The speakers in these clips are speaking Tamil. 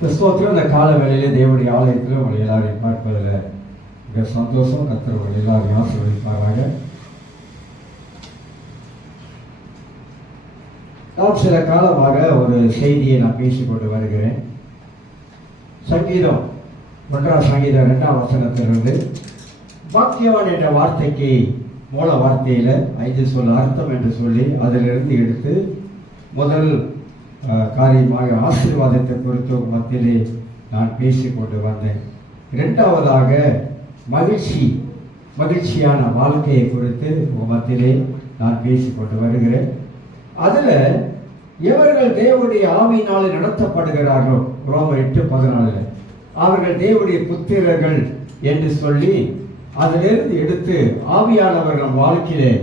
கிறிஸ்தவத்தில் இந்த கால வேளையிலே தேவனுடைய ஆலயத்தில் உங்களை எல்லாரையும் பார்ப்பதில் மிக சந்தோஷம். கர்த்தர் உங்களை எல்லாரையும் ஆசீர்வதிப்பாராக. நான் சில காலமாக ஒரு செய்தியை நான் பேசிக்கொண்டு வருகிறேன். சங்கீதம் 1 சங்கீதம் 2 வசனத்திலிருந்து பாக்கியவான் என்ற வார்த்தைக்கு மூல வார்த்தையில் 5 சொல் அர்த்தம் என்று சொல்லி அதிலிருந்து எடுத்து முதல் காரியமாக ஆசீர்வாதத்தை குறித்து மத்தியிலே நான் பேசிக்கொண்டு வந்தேன். இரண்டாவதாக மகிழ்ச்சியான வாழ்க்கையை குறித்து மத்தியிலே நான் பேசிக்கொண்டு வருகிறேன். அதில் எவர்கள் தேவனுடைய ஆவியினால் நடத்தப்படுகிறார்களோ, ரோமர் 8:14 அவர்கள் தேவனுடைய புத்திரர்கள் என்று சொல்லி அதிலிருந்து எடுத்து ஆவியானவர்கள் வாழ்க்கையிலே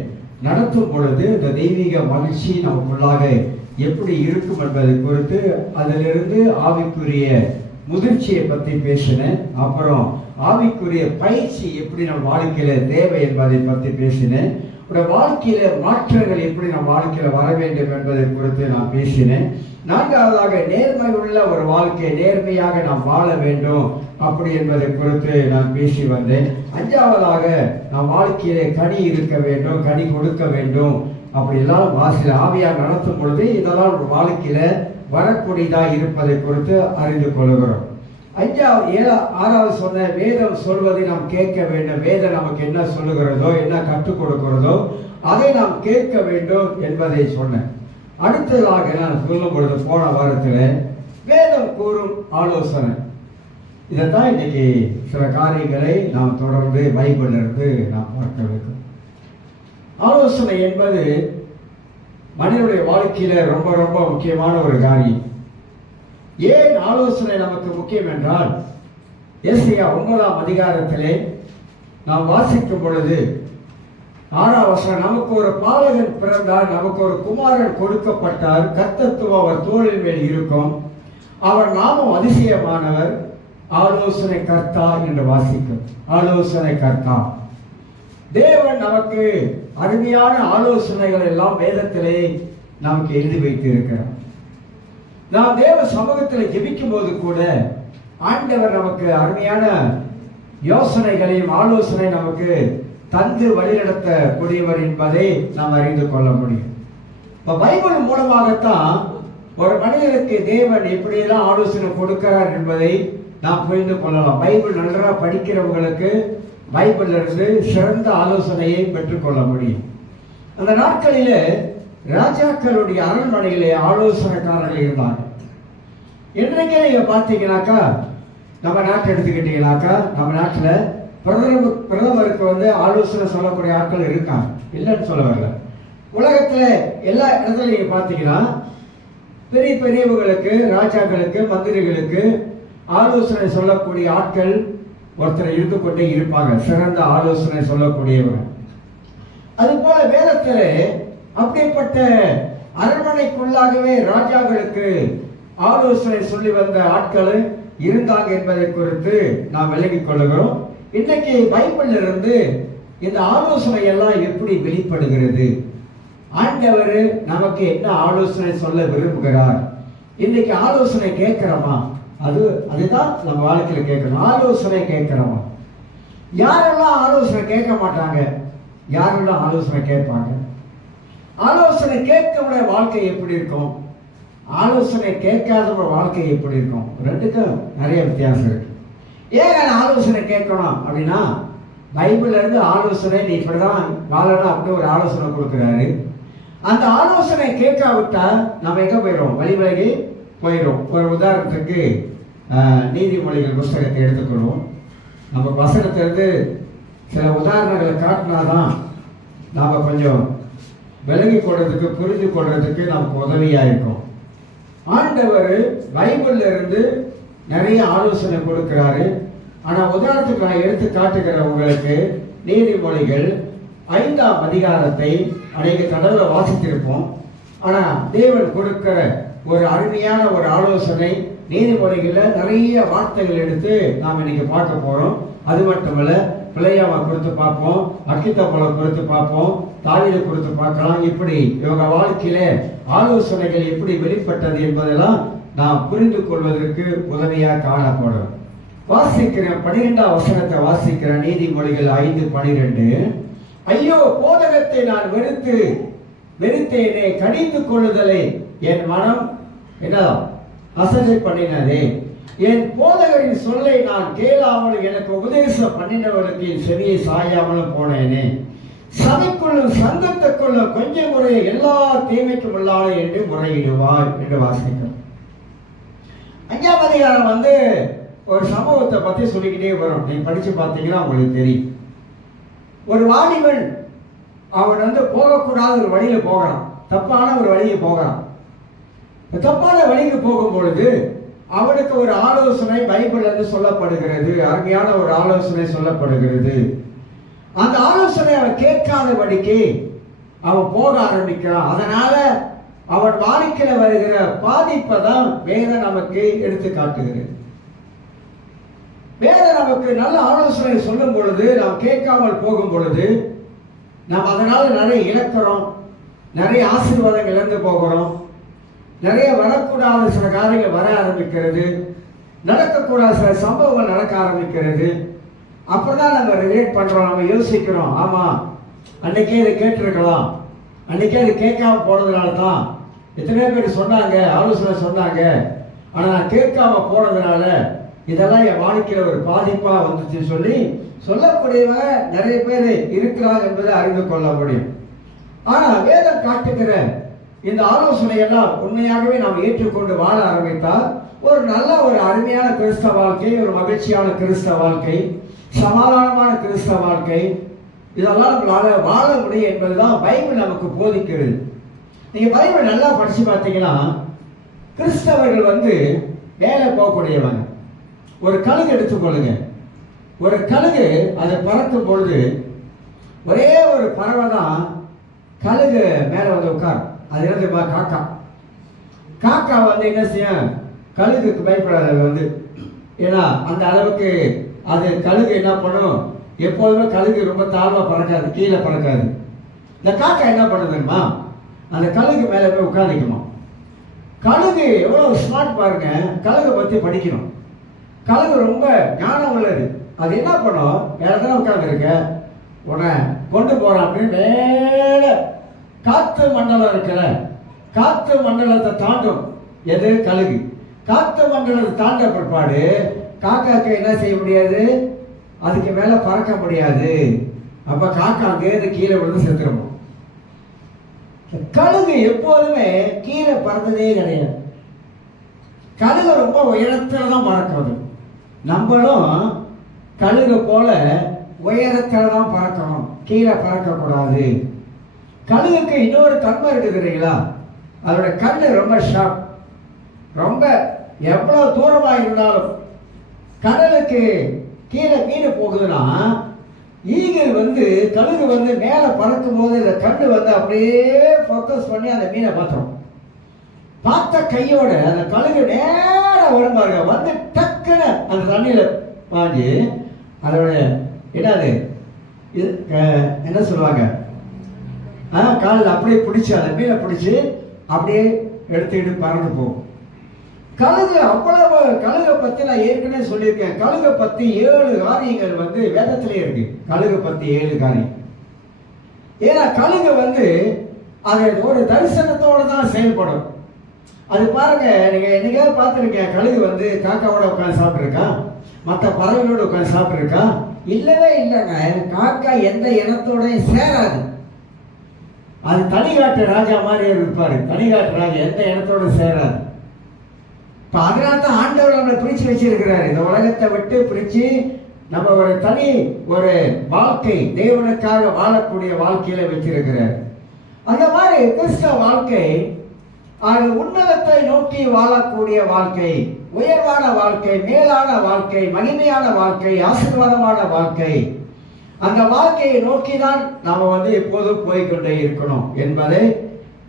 நடத்தும் பொழுது இந்த தெய்வீக மகிழ்ச்சி நமக்குள்ளாக எப்படி இருக்கும் என்பதை குறித்து அதிலிருந்து ஆவிக்குரிய முதிர்ச்சியை பற்றி பேசினேன். அப்புறம் ஆவிக்குரிய பயிற்சி எப்படி நம் வாழ்க்கையில தேவை என்பதை பற்றி பேசினேன். ஒரு வாழ்க்கையில மாற்றங்கள் எப்படி நம் வாழ்க்கையில வர வேண்டும் என்பதை குறித்து நான் பேசினேன். 4வதாக நேர்மை உள்ள ஒரு வாழ்க்கை, நேர்மையாக நாம் வாழ வேண்டும் அப்படி என்பதை குறித்து நான் பேசி வந்தேன். 5வதாக நம் வாழ்க்கையிலே கனி இருக்க வேண்டும், கனி கொடுக்க வேண்டும். அப்படியெல்லாம் வாசில ஆவியார் நடத்தும் பொழுது இதெல்லாம் ஒரு வாழ்க்கையில வரக்கூடியதாக இருப்பதை குறித்து அறிந்து கொள்கிறோம். 6வது சொன்ன வேதம் சொல்வதை நாம் கேட்க வேண்டும். வேதம் நமக்கு என்ன சொல்லுகிறதோ, என்ன கற்றுக் கொடுக்கிறதோ அதை நாம் கேட்க வேண்டும் என்பதை சொன்னேன். அடுத்ததாக நான் சொல்லும் பொழுது போன வாரத்தில் வேதம் கூறும் ஆலோசனை, இதைத்தான் இன்னைக்கு சில காரியங்களை நாம் தொடர்ந்து பைபிளிலிருந்து நாம் பார்க்க வேண்டும். ஆலோசனை என்பது மனிதனுடைய வாழ்க்கையில ரொம்ப ரொம்ப முக்கியமான ஒரு காரியம். ஏன் ஆலோசனை நமக்கு முக்கியம் என்றால், ஏசாயா 9ஆம் அதிகாரத்திலே நாம் வாசிக்கும் பொழுது 6ஆம் வசனம், நமக்கு ஒரு பாலகன் பிறந்தார், நமக்கு ஒரு குமாரன் கொடுக்கப்பட்டார், கர்த்தத்துவம் அவர் தோளின் மேல் இருக்கும், அவர் நாமம் அதிசயமானவர், ஆலோசனை கர்த்தா என்று வாசிக்கும். ஆலோசனை கர்த்தா, தேவன் நமக்கு அருமையான ஆலோசனைகள் எல்லாம் வேதத்திலே நமக்கு எழுதி வைத்து இருக்கிறார். நாம் தேவ சமூகத்தில் ஜெபிக்கும் போது கூட ஆண்டவர் நமக்கு அருமையான யோசனைகளையும் ஆலோசனை நமக்கு தந்து வழிநடத்த கூடியவர் என்பதை நாம் அறிந்து கொள்ள முடியும். இப்போ பைபிள் மூலமாகத்தான் ஒரு மனிதனுக்கு தேவன் எப்படியெல்லாம் ஆலோசனை கொடுக்கிறார் என்பதை நாம் புரிந்து கொள்ளலாம். பைபிள் நன்றாக படிக்கிறவங்களுக்கு பைபிள்ல இருந்து சிறந்த ஆலோசனையை பெற்றுக்கொள்ள முடியும். அந்த நாட்களிலே ராஜாக்களுடைய அரண்மனையிலே ஆலோசனைக்காரர்கள் இருந்தாங்க. இன்றைக்கே நீங்க பார்த்தீங்கன்னாக்கா, நம்ம நாட்டை எடுத்துக்கிட்டீங்கன்னாக்கா, நம்ம நாட்டில் பிரதமருக்கு ஆலோசனை சொல்லக்கூடிய ஆட்கள் இருக்காங்க, இல்லைன்னு சொல்ல வரல. உலகத்தில் எல்லா இடத்துல நீங்க பார்த்தீங்கன்னா பெரிய பெரியவங்களுக்கு, ராஜாக்களுக்கு, மந்திரிகளுக்கு ஆலோசனை சொல்லக்கூடிய ஆட்கள் ஒருத்தர் இருந்து கொண்டே இருப்பாங்க, சிறந்த ஆலோசனை சொல்லக்கூடியவங்க. அது போல வேதத்திலே அப்படிப்பட்ட அரண்மனைக்குள்ளாகவே ராஜாக்களுக்கு ஆலோசனை சொல்லி வந்த ஆட்கள் இருந்தாங்க என்பதை குறித்து நாம் விளங்கிக் கொள்ளுகிறோம். இன்னைக்கு பைபிள்ல இருந்து இந்த ஆலோசனை எல்லாம் எப்படி வெளிப்படுகிறது, ஆண்டவர் நமக்கு என்ன ஆலோசனை சொல்ல விரும்புகிறார், இன்னைக்கு ஆலோசனை கேட்கிறோமா? அதுதான் நம்ம வாழ்க்கையில கேட்கணும். ஆலோசனை கேட்கிறோமா? யாரெல்லாம் ஆலோசனை கேட்க மாட்டாங்க, யாரெல்லாம் ஆலோசனை கேட்பாங்க? ஆலோசனை கேட்கவுடைய வாழ்க்கை எப்படி இருக்கும், ஆலோசனை கேட்காத வாழ்க்கை எப்படி இருக்கும்? ரெண்டுக்கும் நிறைய வித்தியாசம் இருக்கு. ஏன் ஆலோசனை கேட்கணும் அப்படின்னா, பைபிள்ல இருந்து ஆலோசனை நீ இப்படிதான் வாழணும் அப்படி ஒரு ஆலோசனை கொடுக்குறாரு. அந்த ஆலோசனை கேட்காவிட்டா நம்ம எங்க போயிடும், வழி விலகி போயிடும். ஒரு உதாரணத்துக்கு நீதிமொழிகள் புஸ்தகத்தை எடுத்துக்கொள்வோம். நம்ம வசனத்திலிருந்து சில உதாரணங்களை காட்டினாதான் நாம் கொஞ்சம் விலகி கொள்றதுக்கு, புரிஞ்சு கொள்றதுக்கு நமக்கு உதவியாக இருக்கும். ஆண்டவர் பைபிள்ல இருந்து நிறைய ஆலோசனை கொடுக்கிறாரு. ஆனால் உதாரணத்துக்கு நான் எடுத்து காட்டுகிற உங்களுக்கு நீதிமொழிகள் 5ஆம் அதிகாரத்தை அநேக தடவை வாசித்திருப்போம். ஆனால் தேவன் கொடுக்கிற ஒரு அருமையான ஒரு ஆலோசனை நீதிமொழிகளில் நிறைய வார்த்தைகள் எடுத்து நாம் இன்னைக்கு பார்க்க போறோம். அது மட்டுமல்ல, பிள்ளையாவை குறித்து பார்ப்போம், அக்கித்தப்பழம் குறித்து பார்ப்போம், தாவீதை குறித்து பார்க்கலாம். இப்படி இவங்க வாழ்க்கையில ஆலோசனைகள் எப்படி வெளிப்பட்டது என்பதெல்லாம் நாம் புரிந்து கொள்வதற்கு உதவியாக காணப்படும். வாசிக்கிறேன், 12ஆம் வசனத்தை வாசிக்கிறேன். நீதிமொழிகள் 5:12. ஐயோ, போதகத்தை நான் வெறுத்தேனே, கடிந்து கொள்ளுதலை என் மனம் என்ன அசட்டை பண்ணினதே. என் போதகரின் சொல்லை நான் கேளாமல் எனக்கு உபதேசம் பண்ணினவர்களுக்கு என் செவியை சாயாமலும் போனேனே. சபைக்குள்ளும் சங்கத்துக்குள்ளும் கொஞ்சம் முறையை எல்லா தீமைக்கும் உள்ளாளே என்று முறையிடுவார் என்று வாசிக்கிறோம். 5ஆம் அதிகாரம் ஒரு சம்பவத்தை பத்தி சொல்லிக்கிட்டே வரும். நீங்க படிச்சு பார்த்தீங்கன்னா உங்களுக்கு தெரியும். ஒரு வாலிபன் அவன் போகக்கூடாத ஒரு வழியில போகிறான், தப்பான ஒரு வழியை போகிறான். தப்பான வழிக்கு போகும் பொழுது அவனுக்கு ஒரு ஆலோசனை பைபிள்ல சொல்லப்படுகிறது, அருமையான ஒரு ஆலோசனை சொல்லப்படுகிறது. அந்த ஆலோசனை அவன் கேட்காதபடிக்கு அவன் போக ஆரம்பிக்கிறான். அதனால அவன் வாழ்க்கையில வருகிற பாதிப்பை தான் வேதம் நமக்கு எடுத்து காட்டுகிறது. வேதம் நமக்கு நல்ல ஆலோசனை சொல்லும் பொழுது நாம் கேட்காமல் போகும் பொழுது நாம் அதனால நிறைய இழக்கிறோம், நிறைய ஆசீர்வாதங்கள் இழந்து போகிறோம், நிறைய வரக்கூடாத சில காரியங்கள் வர ஆரம்பிக்கிறது, நடக்கக்கூடாத சில சம்பவங்கள் நடக்க ஆரம்பிக்கிறது. அப்படிதான் நம்ம ரிலேட் பண்றோம், நம்ம யோசிக்கிறோம். ஆமா, அன்னைக்கே இதை கேட்டிருக்கலாம், அன்னைக்கே அது கேட்காம போனதுனால தான் எத்தனையோ பேர் சொன்னாங்க, ஆலோசனை சொன்னாங்க, ஆனா நான் கேட்காம போனதுனால இதெல்லாம் என் வாழ்க்கையில ஒரு பாதிப்பா வந்துச்சு சொல்லக்கூடியவங்க நிறைய பேர் இருக்கிறாங்க என்பதை அறிந்து கொள்ள முடியும். ஆனா வேதம் காட்டுகிற இந்த ஆலோசனையெல்லாம் உண்மையாகவே நாம் ஏற்றுக்கொண்டு வாழ ஆரம்பித்தால் ஒரு நல்ல ஒரு அருமையான கிறிஸ்தவ வாழ்க்கை, ஒரு மகிழ்ச்சியான கிறிஸ்தவ வாழ்க்கை, சமாதானமான கிறிஸ்தவ வாழ்க்கை, இதெல்லாம் நம்மளால வாழ முடியும் என்பதுதான் பைபிள் நமக்கு போதிக்கிறது. நீங்க பைபிள் நல்லா படிச்சு பார்த்தீங்கன்னா கிறிஸ்தவர்கள் வேலை போகக்கூடியவங்க. ஒரு கழுகு எடுத்துக்கொள்ளுங்க. ஒரு கழுகு அதை பறக்கும் பொழுது ஒரே ஒரு பறவை தான் கழுகு மேல உட்காரும். அது என்ன, காக்கா. காக்கா என்ன செய்யும், கழுகுக்கு பயப்படாது. ஏன்னா அந்த அளவுக்கு அது கழுகு என்ன பண்ணும், எப்போதுமே கழுகு ரொம்ப தாழ்வா பறக்காது, கீழே பறக்காது. இந்த காக்கா என்ன பண்ணுதுமா, அந்த கழுகு மேல போய் உட்காந்துக்குமா. கழுகு எவ்வளவு ஸ்மார்ட் பாருங்க, கழுகை பத்தி படிக்கணும். கழுகு ரொம்ப ஞானம் உள்ளது. அது என்ன பண்ணும், இடத்துல உட்காந்துருக்க உடனே கொண்டு போறான் அப்படின்னு மேல காத்து மண்டலம் இருக்கிற காத்து மண்டலத்தை தாண்டும். எது, கழுகு. காத்து மண்டலத்தை தாண்ட பிற்பாடு காக்காக்கு என்ன செய்ய முடியாது, அதுக்கு மேல பறக்க முடியாது. அப்ப காக்கா அங்கேருந்து கீழே விழுந்து செத்துருவோம். கழுகு எப்போதுமே கீழே பறந்ததே கிடையாது. கழுகு ரொம்ப உயரத்துல தான் பறக்கிறது. நம்மளும் கழுகு போல உயரத்துல தான் பறக்கணும், கீழே பறக்க கூடாது. கழுகுக்கு இன்னொரு தன்மை இருக்குதுங்களா, அதோட கண்ணு ரொம்ப ஷார்ப். ரொம்ப எவ்வளவு தூரமா இருந்தாலும் கடலுக்கு கீழே மீன் போகுதுன்னா ஈகிள் கழுகு மேல பறக்கும் போது இந்த கண்ணு அப்படியே ஃபோக்கஸ் பண்ணி அந்த மீனை பார்த்தோம். பார்த்த கையோட அந்த கழுகு நேரம் வரும் பாருங்க, டக்குன்னு அந்த தண்ணியில வாங்கி அதோட என்னது என்ன சொல்லுவாங்க, காலில் அப்படியே பிடிச்சி அந்த மீனை பிடிச்சி அப்படியே எடுத்துக்கிட்டு பறந்து போகும். கழுகு அவ்வளவு, கழுகை பத்தி நான் ஏற்கனவே சொல்லியிருக்கேன். கழுகை பத்தி 7 காரியங்கள் வேதத்திலே இருக்கு. கழுகை பத்தி 7 காரியம். ஏன்னா கழுகு அது ஒரு தரிசனத்தோட தான் செயல்படும். அது பாருங்க, நீங்க என்னைக்காவது பார்த்துருக்கேன், கழுகு காக்காவோட உட்காந்து சாப்பிட்டுருக்கா, மற்ற பறவைகளோட உட்காந்து சாப்பிட்டுருக்கா? இல்லவே இல்லைங்க. காக்கா எந்த இனத்தோடையும் சேராது. அது தனிகாட்டு ராஜா மாதிரி இருப்பாரு. தனிகாட்டு ராஜா எந்த இனத்தோட சேராது. இப்ப அதனால தான் ஆண்டவர் நம்மளை பிரிச்சு வச்சிருக்கிறாரு. இந்த உலகத்தை விட்டு பிரிச்சு நம்ம ஒரு தனி ஒரு வாழ்க்கை, தேவனுக்காக வாழக்கூடிய வாழ்க்கையில வச்சிருக்கிறார். அந்த மாதிரி கிறிஸ்தவ வாழ்க்கை அது உன்னதத்தை நோக்கி வாழக்கூடிய வாழ்க்கை, உயர்வான வாழ்க்கை, மேலான வாழ்க்கை, மகிமையான வாழ்க்கை, ஆசீர்வாதமான வாழ்க்கை. அந்த வாழ்க்கையை நோக்கி தான் நாம எப்போதும் போய்கொண்டே இருக்கணும் என்பதை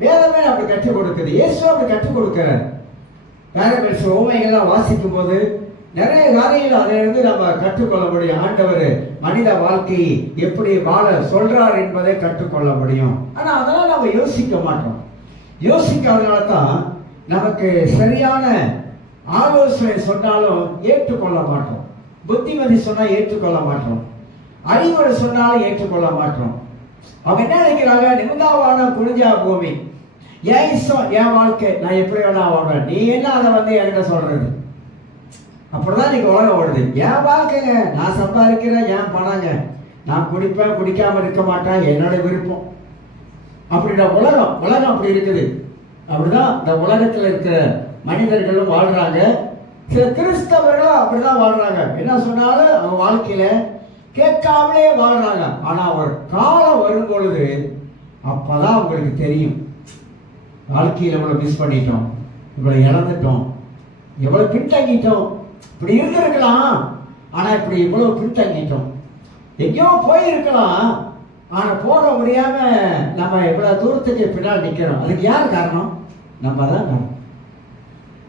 வேதமே அப்படி கற்றுக் கொடுக்குது. இயேசு அப்படி கற்றுக் கொடுக்கிறார். பேரபிள்ஸ் உண்மைகள்லாம் வாசிக்கும் போது நிறைய காரியங்கள் அதிலிருந்து நம்ம கற்றுக்கொள்ள முடியும். ஆண்டவர் மனித வாழ்க்கையை எப்படி வாழ சொல்றார் என்பதை கற்றுக்கொள்ள முடியும். ஆனா அதெல்லாம் நம்ம யோசிக்க மாட்டோம். யோசிக்காதனால தான் நமக்கு சரியான ஆலோசனை சொன்னாலும் ஏற்றுக்கொள்ள மாட்டோம். புத்திமதி சொன்னால் ஏற்றுக்கொள்ள மாட்டோம். அறிவுரை சொன்னாலும் ஏற்றுக்கொள்ள மாட்டோம். அவங்க என்ன நினைக்கிறாங்க? நிமிந்தாவான குளிஞ்சா பூமி, என் இஷ்டம், என் வாழ்க்கை, நான் எப்படி வேணா வாழ்வேன், நீ என்ன அதை வந்து என்கிட்ட சொல்றது? அப்படிதான் இன்னைக்கு உலகம் ஓடுது. என் வாழ்க்கைங்க, நான் சம்பாதிக்கிறேன், என் பணங்க, நான் குடிப்பேன், குடிக்காம இருக்க மாட்டேன், என்னோட விருப்பம். அப்படின்ற உலகம் அப்படி இருக்குது. அப்படிதான் இந்த உலகத்தில் இருக்கிற மனிதர்களும் வாழ்றாங்க. சில கிறிஸ்தவர்களும் அப்படிதான் வாழ்றாங்க. என்ன சொன்னாலும் அவங்க வாழ்க்கையில கேட்காமலே வாழ்றாங்க. ஆனா ஒரு காலம் வரும் பொழுது அப்பதான் உங்களுக்கு தெரியும், வாழ்க்கையில் எவ்வளவு மிஸ் பண்ணிட்டோம், இவ்வளவு இழந்துட்டோம், எவ்வளவு பின்தங்கிட்டோம். இப்படி இருந்திருக்கலாம், ஆனா இப்படி இவ்வளவு பின்தங்கிட்டோம். எங்கேயோ போயிருக்கலாம், ஆனா போக முடியாம நம்ம இவ்வளவு தூரத்துக்கு பின்னால் நிக்கிறோம். அதுக்கு யார் காரணம்? நம்ம தான் காரணம்.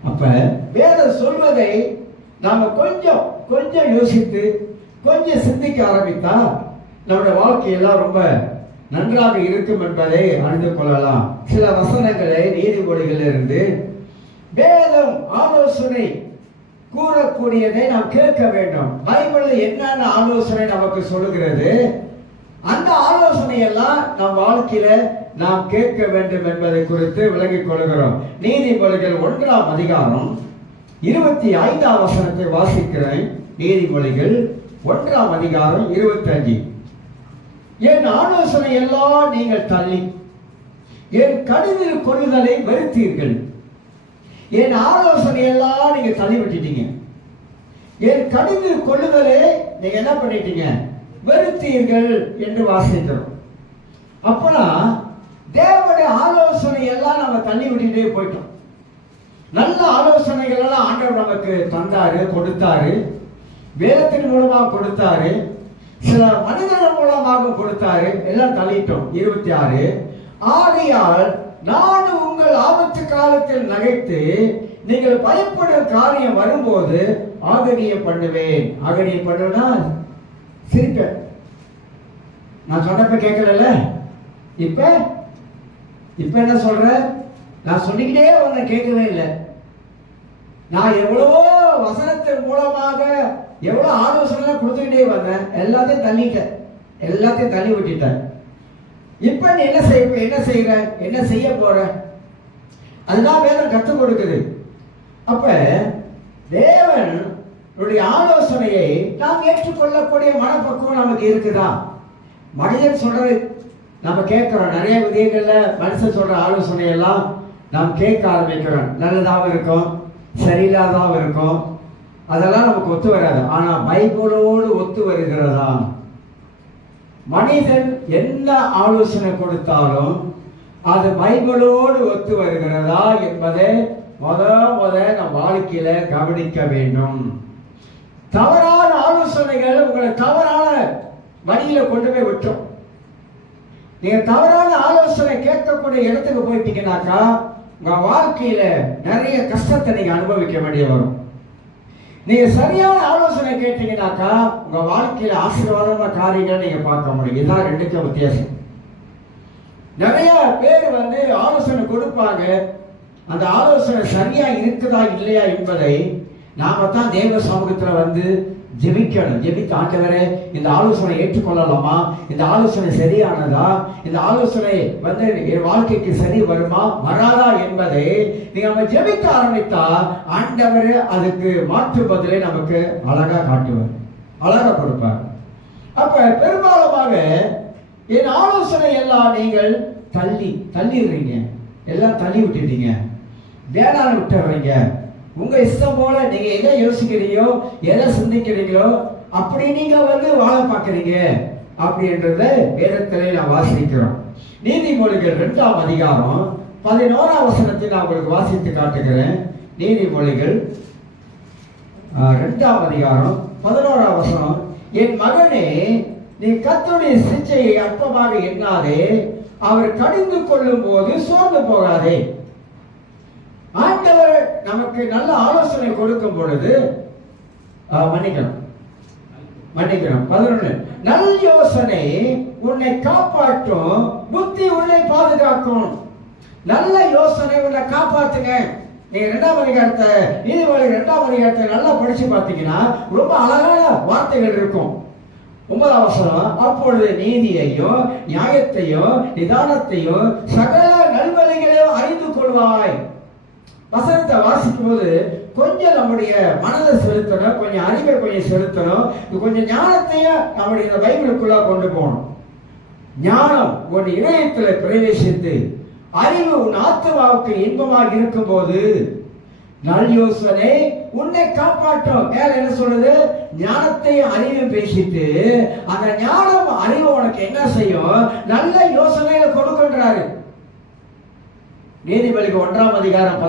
அப்ப வேதம் சொல்வதை நாம கொஞ்சம் கொஞ்சம் யோசித்து கொஞ்சம் சிந்திக்க ஆரம்பித்தா நம்முடைய வாழ்க்கையெல்லாம் ரொம்ப நன்றாக இருக்கும் என்பதை அறிந்து கொள்ளலாம். சில வசனங்களை நீதிமொழிகளிலிருந்து வேதம் ஆலோசனை கூறக்கூடியதை நாம் கேட்க வேண்டும். பைபிளில் என்னென்ன ஆலோசனை நமக்கு சொல்லுகிறது, அந்த ஆலோசனை எல்லாம் நம் வாழ்க்கையில நாம் கேட்க வேண்டும் என்பதை குறித்து விளங்கிக் கொள்கிறோம். நீதிமொழிகள் 1ஆம் அதிகாரம் 25ஆம் வசனத்தை வாசிக்கிறேன். நீதிமொழிகள் 1ஆம் அதிகாரம் 25. என் ஆலோசனை எல்லாம் நீங்கள் தள்ளி என் கடிதில் கொள்ளுதலை வெறுத்தீர்கள். என் ஆலோசனை எல்லாம் நீங்க தள்ளி விட்டுட்டீங்க. என் கடிதில் கொள்ளுதலை நீங்க என்ன பண்ணிட்டீங்க? வெறுத்தீர்கள் என்று வாசிக்கிறோம். அப்பனா தேவனுடைய ஆலோசனை எல்லாம் நம்ம தள்ளி விட்டுட்டே போயிட்டோம். நல்ல ஆலோசனைகள் எல்லாம் ஆண்டவர் நமக்கு தந்தாரு, கொடுத்தாரு. வேதத்தின் மூலமாக கொடுத்தாரு, சில மனிதர்கள் மூலமாக கொடுத்தாரு, எல்லாம் தள்ளிட்டோம். 26. ஆகையால் நான் உங்கள் ஆபத்து காலத்தில் நகைத்து நீங்கள் பயப்படும் காரியம் வரும்போது ஆகனியம் பண்ணுவேன். ஆகனியம் பண்ணுவேன்னா சிரிப்பேன். நான் சொன்னப்ப கேட்கல, இப்ப என்ன சொல்ற? நான் சொல்லிக்கிட்டே உன்னை கேட்கவே இல்லை. நான் எவ்வளவோ வசனத்தின் மூலமாக எவ்வளவு ஆலோசனை கொடுத்துக்கிட்டே வந்தேன், எல்லாத்தையும் தள்ளிட்டேன், எல்லாத்தையும் தள்ளி விட்டுட்டேன். இப்ப நீ என்ன செய்யற, என்ன செய்ய போற? அதுதான் வேதம் கற்றுக் கொடுக்குது. அப்ப தேவனுடைய ஆலோசனையை நாம் ஏற்றுக்கொள்ளக்கூடிய மனப்பக்குவம் நமக்கு இருக்குதா? மனிதன் சொல்றது நம்ம கேட்கிறோம். நிறைய விதங்கள்ல மனுஷன் சொல்ற ஆலோசனை எல்லாம் நாம் கேட்க ஆரம்பிக்கிறோம். நல்லதாகவும் இருக்கும், சரியில்லாதாகவும் இருக்கும். அதெல்லாம் நமக்கு ஒத்து வராது. ஆனா பைபிளோடு ஒத்து வருகிறதா? மனிதன் என்ன ஆலோசனை கொடுத்தாலும் அது பைபிளோடு ஒத்து வருகிறதா என்பதை முத நம் வாழ்க்கையில கவனிக்க வேண்டும். தவறான ஆலோசனைகள் உங்களை தவறான வழியில கொண்டு போய் விட்டோம். நீங்க தவறான ஆலோசனை கேட்கக்கூடிய இடத்துக்கு போயிட்டீங்கன்னாக்கா உங்க வாழ்க்கையில நிறைய கஷ்டத்தை நீங்க அனுபவிக்க வேண்டிய வரும். நீங்க சரியான ஆலோசனை கேட்டீங்கன்னாக்கா உங்க வாழ்க்கையில ஆசீர்வாதமான காரியங்களை நீங்க பார்க்க முடியும். இதுதான் ரெண்டுக்கும் வித்தியாசம். நிறைய பேர் ஆலோசனை கொடுப்பாங்க, அந்த ஆலோசனை சரியா இருக்குதா இல்லையா என்பதை நாம தான் தேவ சமூகத்துல ஜெபிக்கணும். ஜெபித்து, ஆண்டவரே இந்த ஆலோசனை ஏற்றுக்கொள்ளலாமா, இந்த ஆலோசனை சரியானதா, இந்த ஆலோசனை என் வாழ்க்கைக்கு சரி வருமா வராதா என்பதை நம்ம ஜெபிக்க ஆரம்பித்தா ஆண்டவர் அதுக்கு மாற்று பதிலை நமக்கு அழகா காட்டுவார், அழகா கொடுப்பார். அப்ப பெரும்பாலுமாக என் ஆலோசனை எல்லாம் நீங்கள் தள்ளிடுறீங்க, எல்லாம் தள்ளி விட்டுட்டீங்க, வேணான்னு விட்டுறீங்க. உங்க இஷ்டம் போல நீங்க எதை யோசிக்கிறீங்களோ எதை சிந்திக்கிறீங்களோ அப்படி நீங்க வாழ பார்க்கறீங்க அப்படின்றத வேதத்திலே நான் வாசிக்கிறோம். நீதிமொழிகள் 2ஆம் அதிகாரம் 11ஆம் வசனத்தை நான் உங்களுக்கு வாசித்து காட்டுகிறேன். நீதிமொழிகள் 2ஆம் அதிகாரம் 11ஆம் வசனம். என் மகனே, நீ கர்த்தருடைய சிட்சையை அற்பமாக எண்ணாதே, அவர் கடிந்து கொள்ளும் போது சோர்ந்து போகாதே. ஆண்டவர் நமக்கு நல்ல ஆலோசனை கொடுக்கும் பொழுது மன்னிக்கணும் 11. நல் யோசனை உன்னை காப்பாற்றும், புத்தி உன்னை பாதுகாக்கும். நல்ல யோசனை உன்னை காப்பாத்துங்க. நீங்க 2ஆம் அதிகாரத்தை, நீதிமொழிகள் 2ஆம் அதிகாரத்தை நல்லா படிச்சு பார்த்தீங்கன்னா ரொம்ப அழகான வார்த்தைகள் இருக்கும். 9ஆம் வசனம், அப்பொழுது நீதியையும் நியாயத்தையும் நிதானத்தையும் சகல நல்வழிகளையும் அறிந்து கொள்வாய். வசனத்தை வாசிக்கும் போது கொஞ்சம் நம்முடைய மனதை செலுத்தணும், கொஞ்சம் அறிவை கொஞ்சம் செலுத்தணும், கொஞ்சம் ஞானத்தையும் நம்முடைய பைபிளுக்குள்ள கொண்டு போகணும். ஞானம் உன் இதயத்தில் பிரவேசித்து அறிவு உன் ஆத்மாவுக்கு இன்பமாக இருக்கும் போது நல் யோசனை உன்னை காப்பாற்றும். மேல என்ன சொல்றது? ஞானத்தையும் அறிவும் பேசிட்டு அந்த ஞானம் அறிவு உனக்கு என்ன செய்யும்? நல்ல யோசனைகளை கொடுக்கின்றாரு. நீதிபதிக்கு 1ஆம் அதிகாரம்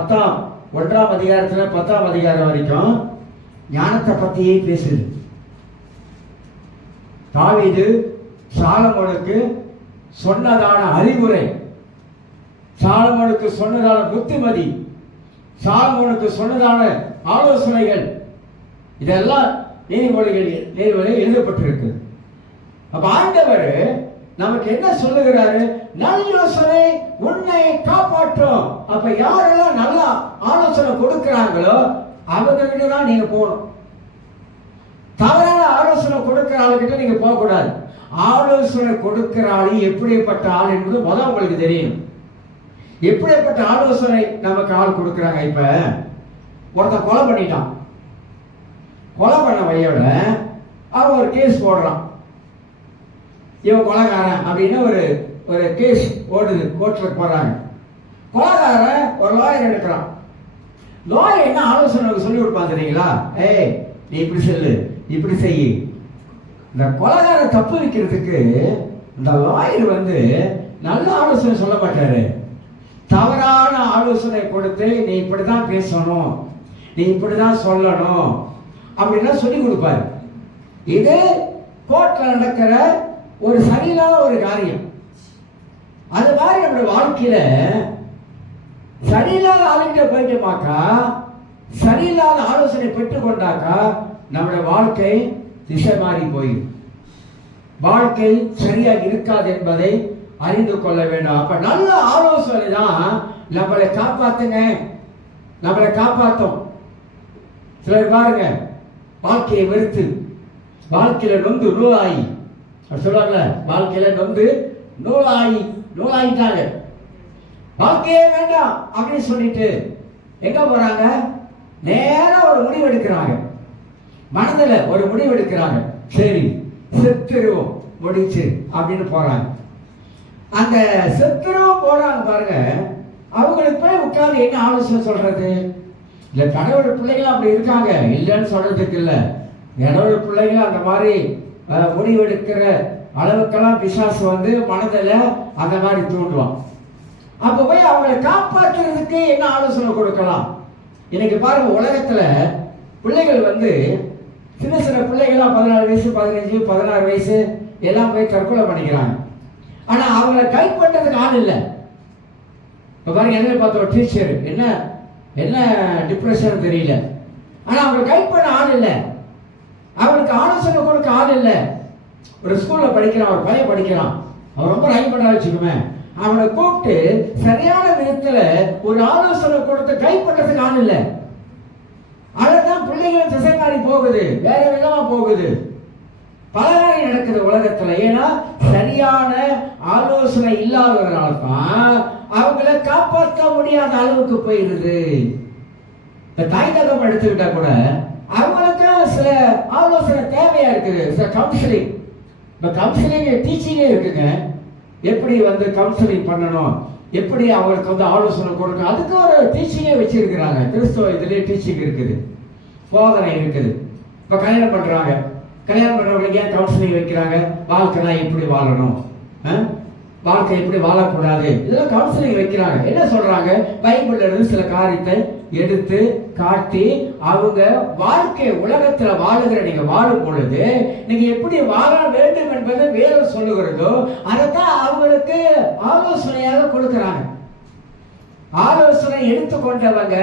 1ஆம் அதிகாரத்துல 10ஆம் அதிகாரம் வரைக்கும் ஞானத்தை பத்தியே பேசுது. தாவீது சாலமோனுக்கு சொன்னதான அறிவுரை, சாலமோனுக்கு சொன்னதான புத்திமதி, சாலமோனுக்கு சொன்னதான ஆலோசனைகள், இதெல்லாம் நீதிமொழிகள் எழுதப்பட்டிருக்கு. அப்ப ஆண்டவர் நமக்கு என்ன சொல்லுகிறாரு? நல்ல யோசனை உன்னை காப்பாற்றும். அப்ப யாரெல்லாம் நல்ல ஆலோசனை கொடுக்கிறாங்களோ அவங்க தான் நீங்க போகணும். தவறான ஆலோசனை கொடுக்கிற ஆளுகிட்ட நீங்க போக கூடாது. ஆலோசனை கொடுக்கிற ஆளு எப்படிப்பட்ட ஆள் என்பது முதல் உங்களுக்கு தெரியும். எப்படிப்பட்ட ஆலோசனை நமக்கு ஆள் கொடுக்கிறாங்க? இப்ப ஒருத்தன் கொலை பண்ணிட்டான், கொலை பண்ண வையோட அவன் ஒரு கேஸ் போடுறான், இவன் கொலைகாரன் அப்படின்னு ஒரு கேஸ் ஓடுது, கோர்ட்ல போறாங்க. கொலைகாரன் ஒரு லாயர் எடுக்கிறான். லாயர் என்ன ஆலோசனை சொல்லி கொடுப்பான் தெரியுங்களா? ஏய் நீ இப்படி சொல்லு, இப்படி செய்யு. இந்த கொலைகார தப்பு வைக்கிறதுக்கு இந்த லாயர் நல்ல ஆலோசனை சொல்ல மாட்டாரு. தவறான ஆலோசனை கொடுத்து நீ இப்படிதான் பேசணும், நீ இப்படிதான் சொல்லணும் அப்படின்னா சொல்லி கொடுப்பாரு. இது கோர்ட்ல நடக்கிற ஒரு சரியில்லாத ஒரு காரியம். அது மாதிரி நம்முடைய வாழ்க்கையில சரியில்லாத ஆளுகிட்ட போயிட்டோமாக்கா, சரியில்லாத ஆலோசனை பெற்றுக்கொண்டாக்கா நம்முடைய வாழ்க்கை திசை மாறி போயிடும். வாழ்க்கை சரியாக இருக்காது என்பதை அறிந்து கொள்ள வேண்டும். அப்ப நல்ல ஆலோசனை தான் நம்மளை காப்பாத்துங்க, நம்மளை காப்பாற்றும். சிலர் பாருங்க, வாழ்க்கையை வெறுத்து வாழ்க்கையில நொந்து நூலாகி சொல்லுவாங்க, வாழ்க்கையில நொந்து நூலாகிட்டாங்க, வாழ்க்கையே வேண்டாம் அப்படின்னு சொல்லிட்டு எங்க போறாங்க? நேரம் ஒரு முடிவு எடுக்கிறாங்க, மனதில் ஒரு முடிவு எடுக்கிறாங்க, சரி செத்துருவோம் முடிச்சு அப்படின்னு போறாங்க. அந்த செத்துருவோம் போறாங்க பாருங்க, அவங்களுக்கு போய் உட்கார்ந்து என்ன ஆலோசனை சொல்றது? இல்ல கடவுள் பிள்ளைகள் அப்படி இருக்காங்க, இல்லைன்னு சொல்றதுக்கு இல்லை. கடவுள் பிள்ளைகள் அந்த மாதிரி முடிவெடுக்கிற அளவுக்கெல்லாம் பிசாசு மனதில் அந்த மாதிரி தூண்டுவான். அப்ப போய் அவங்களை காப்பாற்றுறதுக்கு என்ன ஆலோசனை கொடுக்கலாம்? இன்னைக்கு பாருங்க, உலகத்துல பிள்ளைகள் சின்ன சின்ன பிள்ளைகள்லாம் 14 வயசு 15 16 வயசு எல்லாம் போய் தற்கொலை பண்ணிக்கிறாங்க. ஆனா அவங்களை கைட் பண்றதுக்கு ஆள் இல்லை. இப்ப பாருங்க, என்ன பார்த்தோம், டீச்சர் என்ன டிப்ரெஷன் தெரியல, ஆனா அவங்க கைட் பண்ண ஆள் இல்லை, அவனுக்கு ஆலோசனை கொடுக்க ஆள் இல்லை. ஒரு ஸ்கூல்ல படிக்கிறான், ஒரு பையன் படிக்கிறான், அவன் ரொம்ப ரைட் பண்ண வச்சுக்குமே, அவனை கூப்பிட்டு சரியான விதத்துல ஒரு ஆலோசனை கொடுத்து கைட் பண்றதுக்கு ஆள் இல்லை. அதுதான் பிள்ளைகள் திசை மாறி போகுது, வேற விதமா போகுது, பலகாரி நடக்குது உலகத்துல. ஏன்னா சரியான ஆலோசனை இல்லாதவர்களால் தான் அவங்களை காப்பாற்ற முடியாத அளவுக்கு போயிருது. இந்த தாய் தகவல் எடுத்துக்கிட்டா கூட அவங்களுக்கு சில ஆலோசனை தேவையா இருக்குது, சில கவுன்சிலிங். இந்த கவுன்சிலிங் டீச்சிங்கே இருக்குங்க. எப்படி கவுன்சிலிங் பண்ணணும், எப்படி அவங்களுக்கு ஆலோசனை கொடுக்கணும், அதுக்கு ஒரு டீச்சிங்கே வச்சிருக்கிறாங்க. கிறிஸ்தவ இதுலேயே டீச்சிங் இருக்குது, போதனை இருக்குது. இப்போ கல்யாணம் பண்ணுறாங்க, கல்யாணம் பண்ணுறவங்களுக்கு ஏன் கவுன்சிலிங் வைக்கிறாங்க? வாழ்க்கைலாம் எப்படி வாழணும், வாழ்க்கை எப்படி வாழக்கூடாது, இதெல்லாம் கவுன்சிலிங் வைக்கிறாங்க. என்ன சொல்றாங்க? பைபிள்ல இருந்து சில காரியத்தை எடுத்து காட்டி அவங்க வாழ்க்கை உலகத்துல வாழுகிற நீங்க வாழும் பொழுது நீங்க எப்படி வாழ வேண்டும் என்பதை வேதம் சொல்லுகிறதோ அதைத்தான் அவங்களுக்கு ஆலோசனையாக கொடுக்கிறாங்க. ஆலோசனை எடுத்துக்கொண்டவங்க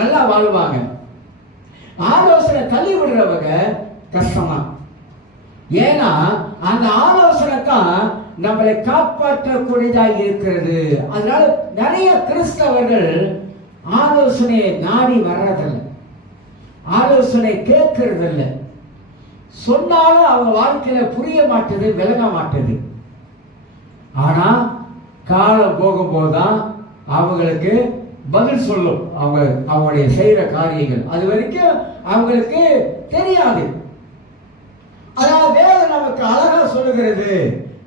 நல்லா வாழ்வாங்க, ஆலோசனை தள்ளி விடுறவங்க கஷ்டமா. ஏன்னா அந்த ஆலோசனை தான் நம்மளை காப்பாற்றக்கூடியதாக இருக்கிறது. அதனால நிறைய கிறிஸ்தவர்கள் ஆலோசனையை நாடி வர்றதில்லை, ஆலோசனை கேட்கறதில்ல. சொன்னாலும் அவங்க வாழ்க்கையில புரிய மாட்டேது, விளங்க மாட்டேது. ஆனா காலம் போகும்போதுதான் அவங்களுக்கு பதில் சொல்லும். அவங்களுடைய செய்யற காரியங்கள் அது வரைக்கும் அவங்களுக்கு தெரியாது. அதாவது வேதம் நமக்கு அழகா சொல்லுகிறது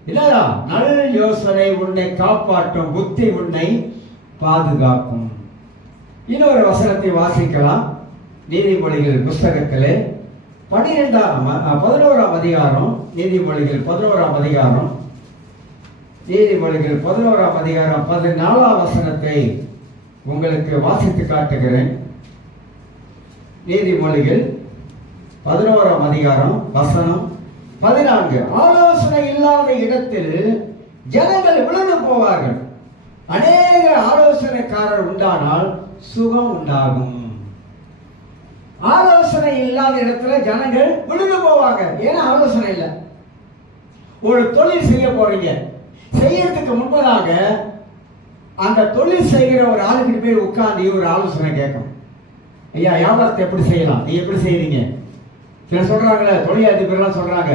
இல்லையா, நல்ல யோசனை உன்னை காப்பாற்றும், புத்தி உன்னை பாதுகாக்கும். இன்னொரு வசனத்தை வாசிக்கலாம். நீதிமொழிகள் புஸ்தகத்திலே 11ஆம் அதிகாரம், நீதிமொழிகள் 11ஆம் அதிகாரம், நீதிமொழிகள் 11ஆம் அதிகாரம் 14ஆம் வசனத்தை உங்களுக்கு வாசித்து காட்டுகிறேன். நீதிமொழிகள் 11ஆம் அதிகாரம் வசனம் 14. ஆலோசனை இல்லாத இடத்தில் ஜனங்கள் விழுந்து போவார்கள், அநேக ஆலோசனைக்காரர் உண்டானால் சுகம் உண்டாகும். ஆலோசனை இல்லாத இடத்துல ஜனங்கள் விழுந்து போவாங்க. ஏன்னா ஆலோசனை இல்லை. ஒரு தொழில் செய்ய போறீங்க, செய்யறதுக்கு முன்பதாக அந்த தொழில் செய்கிற ஒரு ஆளுக்கிட்ட போய் உட்கார்ந்து ஒரு ஆலோசனை கேட்கணும். ஐயா, வியாபாரத்தை எப்படி செய்யலாம், நீ எப்படி செய்யறீங்க? சில சொல்றாங்களே, தொழிலதிபர்லாம் சொல்றாங்க,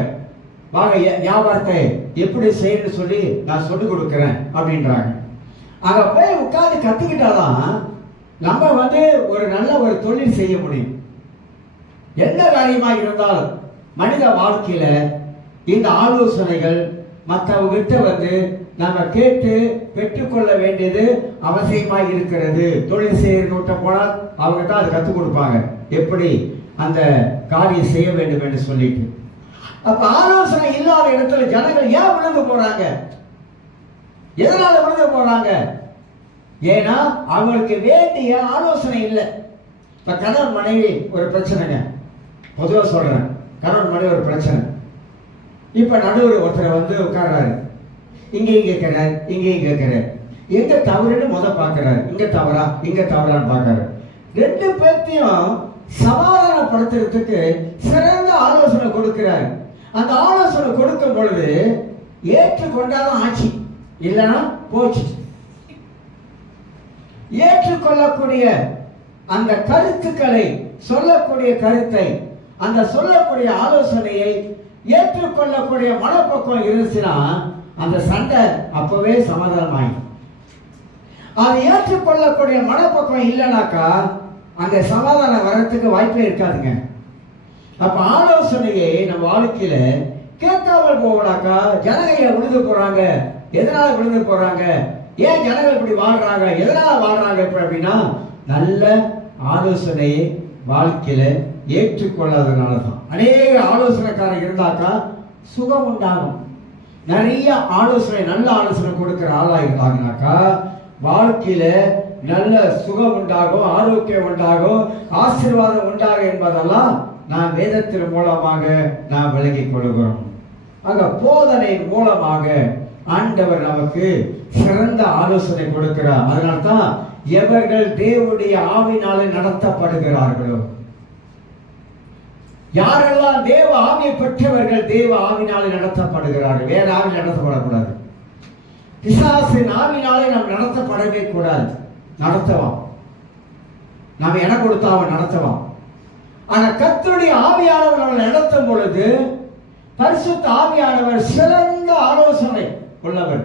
வாங்க வியாபாரத்தை எப்படி செய்யணும்னு சொல்லி நான் சொல்லிக் கொடுக்குறேன் அப்படின்றாங்க. அங்க போய் உட்கார்ந்து கத்துக்கிட்டாதான் நம்ம ஒரு நல்ல ஒரு தொழில் செய்ய முடியும். எந்த காரியமாக இருந்தாலும் மனித வாழ்க்கையில இந்த ஆலோசனைகள் மற்றவங்கிட்ட நம்ம கேட்டு பெற்றுக்கொள்ள வேண்டியது அவசியமாக இருக்கிறது. தொழில் செய்யறவங்கிட்ட போனால் அவங்க தான் அதை கற்றுக் கொடுப்பாங்க, எப்படி அந்த காரியம் செய்ய வேண்டும் என்று சொல்லிட்டு. அப்ப ஆலோசனை இல்லாத இடத்துல ஜனங்கள் ஏன் விழுந்து போறாங்க? எதனால விழுந்து போறாங்க? ஏன்னா அவங்களுக்கு வேண்டிய ஆலோசனை இல்லை. இப்ப கணவன் மனைவி ஒரு பிரச்சனைங்க, பொதுவாக சொல்றேன், கணவன் மனைவி ஒரு பிரச்சனை. இப்ப நடுவர் ஒருத்தர் உட்கார்றாரு, இங்கேயும் கேட்கிறார், இங்கேயும் கேட்கிறார், எங்க தவறுன்னு பார்க்கிறாரு, இங்க தவறா இங்க தவறான்னு பார்க்கறாரு. ரெண்டு பேர்த்தையும் சமாதானப்படுத்துறதுக்கு சிறந்த ஆலோசனை கொடுக்கிறாரு. அந்த ஆலோசனை கொடுக்கும் பொழுது ஏற்றுக்கொண்டாலும் ஆட்சி, இல்லைன்னா போச்சு. ஏற்றுக்கொள்ளக்கூடிய அந்த கருத்துக்களை, சொல்லக்கூடிய கருத்தை, அந்த சொல்லக்கூடிய ஆலோசனையை ஏற்றுக்கொள்ளக்கூடிய மனப்பக்குவம் இருந்துச்சுன்னா அந்த சண்டை அப்பவே சமாதானம் ஆகும். அதை ஏற்றுக்கொள்ளக்கூடிய மனப்பக்குவம் இல்லைனாக்கா அந்த சமாதானம் வர்றதுக்கு வாய்ப்பே இருக்காதுங்க. அப்ப ஆலோசனையை நம்ம வாழ்க்கையில கேட்காமல் போகலாக்கா ஜனங்கள் விழுந்து போறாங்க. எதனால விழுந்து போறாங்க? ஏன் ஜனங்கள் இப்படி வாழ்றாங்க? எதனால வாழ்றாங்க இப்படி அப்படின்னா, நல்ல ஆலோசனையை வாழ்க்கையில ஏற்றுக்கொள்ளாததுனால தான். அநேக ஆலோசனைக்காரர் இருந்தாக்கா சுகம் உண்டாகும். நிறைய ஆலோசனை, நல்ல ஆலோசனை கொடுக்கிற ஆளா இருந்தாங்கனாக்கா வாழ்க்கையில நல்ல சுகம் உண்டாகும், ஆரோக்கியம் உண்டாகும், ஆசீர்வாதம் உண்டாகும் என்பதெல்லாம் நான் வேதத்தின் மூலமாக நாம் விளங்கிக் கொள்கிறோம். அங்க போதனை மூலமாக ஆண்டவர் நமக்கு சிறந்த ஆலோசனை கொடுக்கிறார். அதனால்தான் எவர்கள் தேவனுடைய ஆவினாலே நடத்தப்படுகிறார்களோ, யாரெல்லாம் தேவ ஆவியை பெற்றவர்கள் தேவ ஆவினாலே நடத்தப்படுகிறார்கள். வேற ஆவியில் நடத்தப்படக்கூடாது. பிசாசின் ஆவினாலே நாம் நடத்தப்படவே கூடாது. நடத்துவான், நாம இடம் கொடுத்தா அவன் நடத்துவான். ஆனா கர்த்தருடைய ஆவியானவர் அவனை நடத்தும் பொழுது பரிசுத்த ஆவியானவர் சிறந்த ஆலோசனை உள்ளவர்.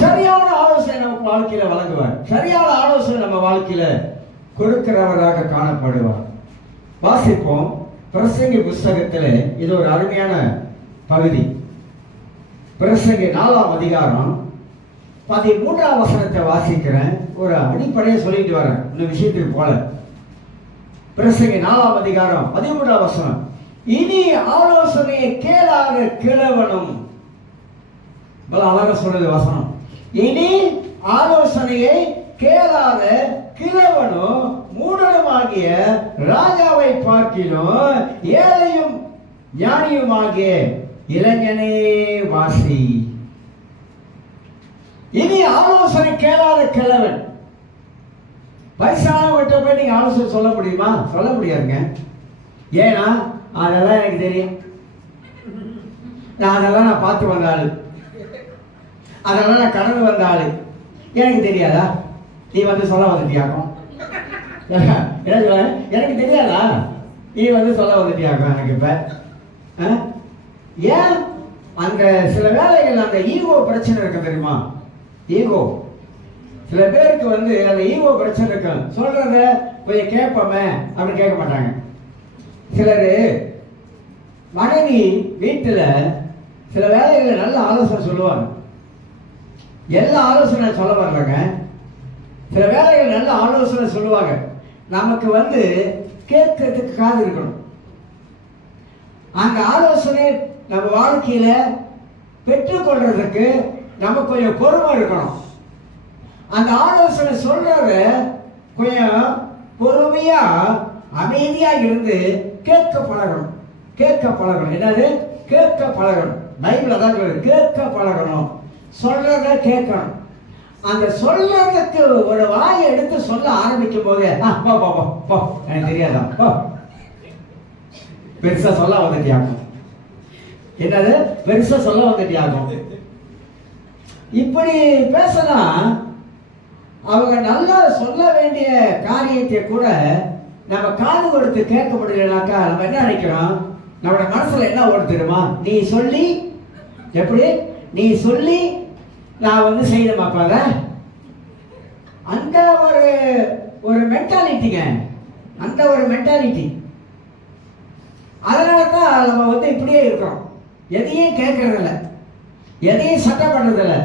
சரியான ஆலோசனை நமக்கு வாழ்க்கையில வழங்குவார். சரியான ஆலோசனை நம்ம வாழ்க்கையில கொடுக்கிறவராக காணப்படுவார். வாசிப்போம் பிரசங்கி புஸ்தகத்தில். இது ஒரு அருமையான பகுதி. பிரசங்கி 4ஆம் அதிகாரம் 13ஆம் வசனத்தை வாசிக்கிறேன். ஒரு அடிப்படையை சொல்லிட்டு வரேன், இந்த விஷயத்துக்கு போல. பிரசங்கி 4ஆம் அதிகாரம் 13ஆம் வசனம். இனி ஆலோசனையை கேளாத கிழவனும், அழகா சொல்றது வசனம். இனி ஆலோசனையை கேளாத கிழவனும் மூடனுமாகிய ராஜாவை பார்க்கிலும் ஏழையும் ஞானியுமாகிய இளைஞனே வாசி. இனி ஆலோசனை கேளாத கிழவன். வயசானவங்கிட்ட போய் நீங்க ஆலோசனை சொல்ல முடியுமா? சொல்ல முடியாதுங்க. ஏன்னா அதெல்லாம் எனக்கு தெரியும், அதெல்லாம் நான் பார்த்து வந்த ஆளு, அதெல்லாம் நான் கடந்து வந்த ஆளு, எனக்கு தெரியாதா? நீ வந்து சொல்ல வந்துட்டியாக்கும். என்ன சொல்ல, எனக்கு தெரியாதா, நீ வந்து சொல்ல வந்துட்டியாக்கும் எனக்கு இப்ப. ஏன் அந்த சில வேலைகள் அந்த ஈகோ பிரச்சனை இருக்கு தெரியுமா? ஈகோ சில பேருக்கு வந்து அந்த ஈகோ பிரச்சனை இருக்கு. சொல்றத கொஞ்சம் கேட்போமே அப்படின்னு கேட்க மாட்டாங்க. சிலர் மனைவி வீட்டுல சில வேலைகளை நல்ல ஆலோசனை சொல்லுவாங்க. எல்லா ஆலோசனை சொல்ல வரலங்க. சில வேலைகள் நல்ல ஆலோசனை சொல்லுவாங்க. நமக்கு வந்து கேட்கறதுக்கு காது இருக்கணும். அந்த ஆலோசனை நம்ம வாழ்க்கையில பெற்றுக்கொள்றதுக்கு நம்ம கொஞ்சம் பொறுமை இருக்கணும். அந்த ஆலோசனை சொல்றத கொஞ்சம் பொறுமையா அமைதியா இருந்து கேட்க பழகணும். கேட்க பழகணும். என்னது? கேட்க பழகணும். பைபிள் அதான் சொல்லுது, கேட்க பழகணும். சொல்றத கேட்கணும். அந்த சொல்றதுக்கு ஒரு வாயை எடுத்து சொல்ல ஆரம்பிக்கும் போது எனக்கு தெரியாதா, பெருசா சொல்ல வந்துட்டியாகும். என்னது? பெருசா சொல்ல வந்துட்டியாகும். இப்படி பேசினா அவங்க நல்லா சொல்ல வேண்டிய காரியத்தை கூட நம்ம காது கொடுத்து கேட்க முடியலனாக்கா நம்ம என்ன நினைக்கிறோம்? நம்மளோட மனசுல என்ன ஓடு தெரியுமா? நீ சொல்லி எப்படி, நீ சொல்லி நான் வந்து செய்யணுமாப்பாங்க. அந்த ஒரு மென்டாலிட்டிங்க, அந்த ஒரு மென்டாலிட்டி. அதனால தான் நம்ம வந்து இப்படியே இருக்கிறோம். எதையும் கேட்கறதில்ல, எதையும் சட்டம் பண்றதில்ல.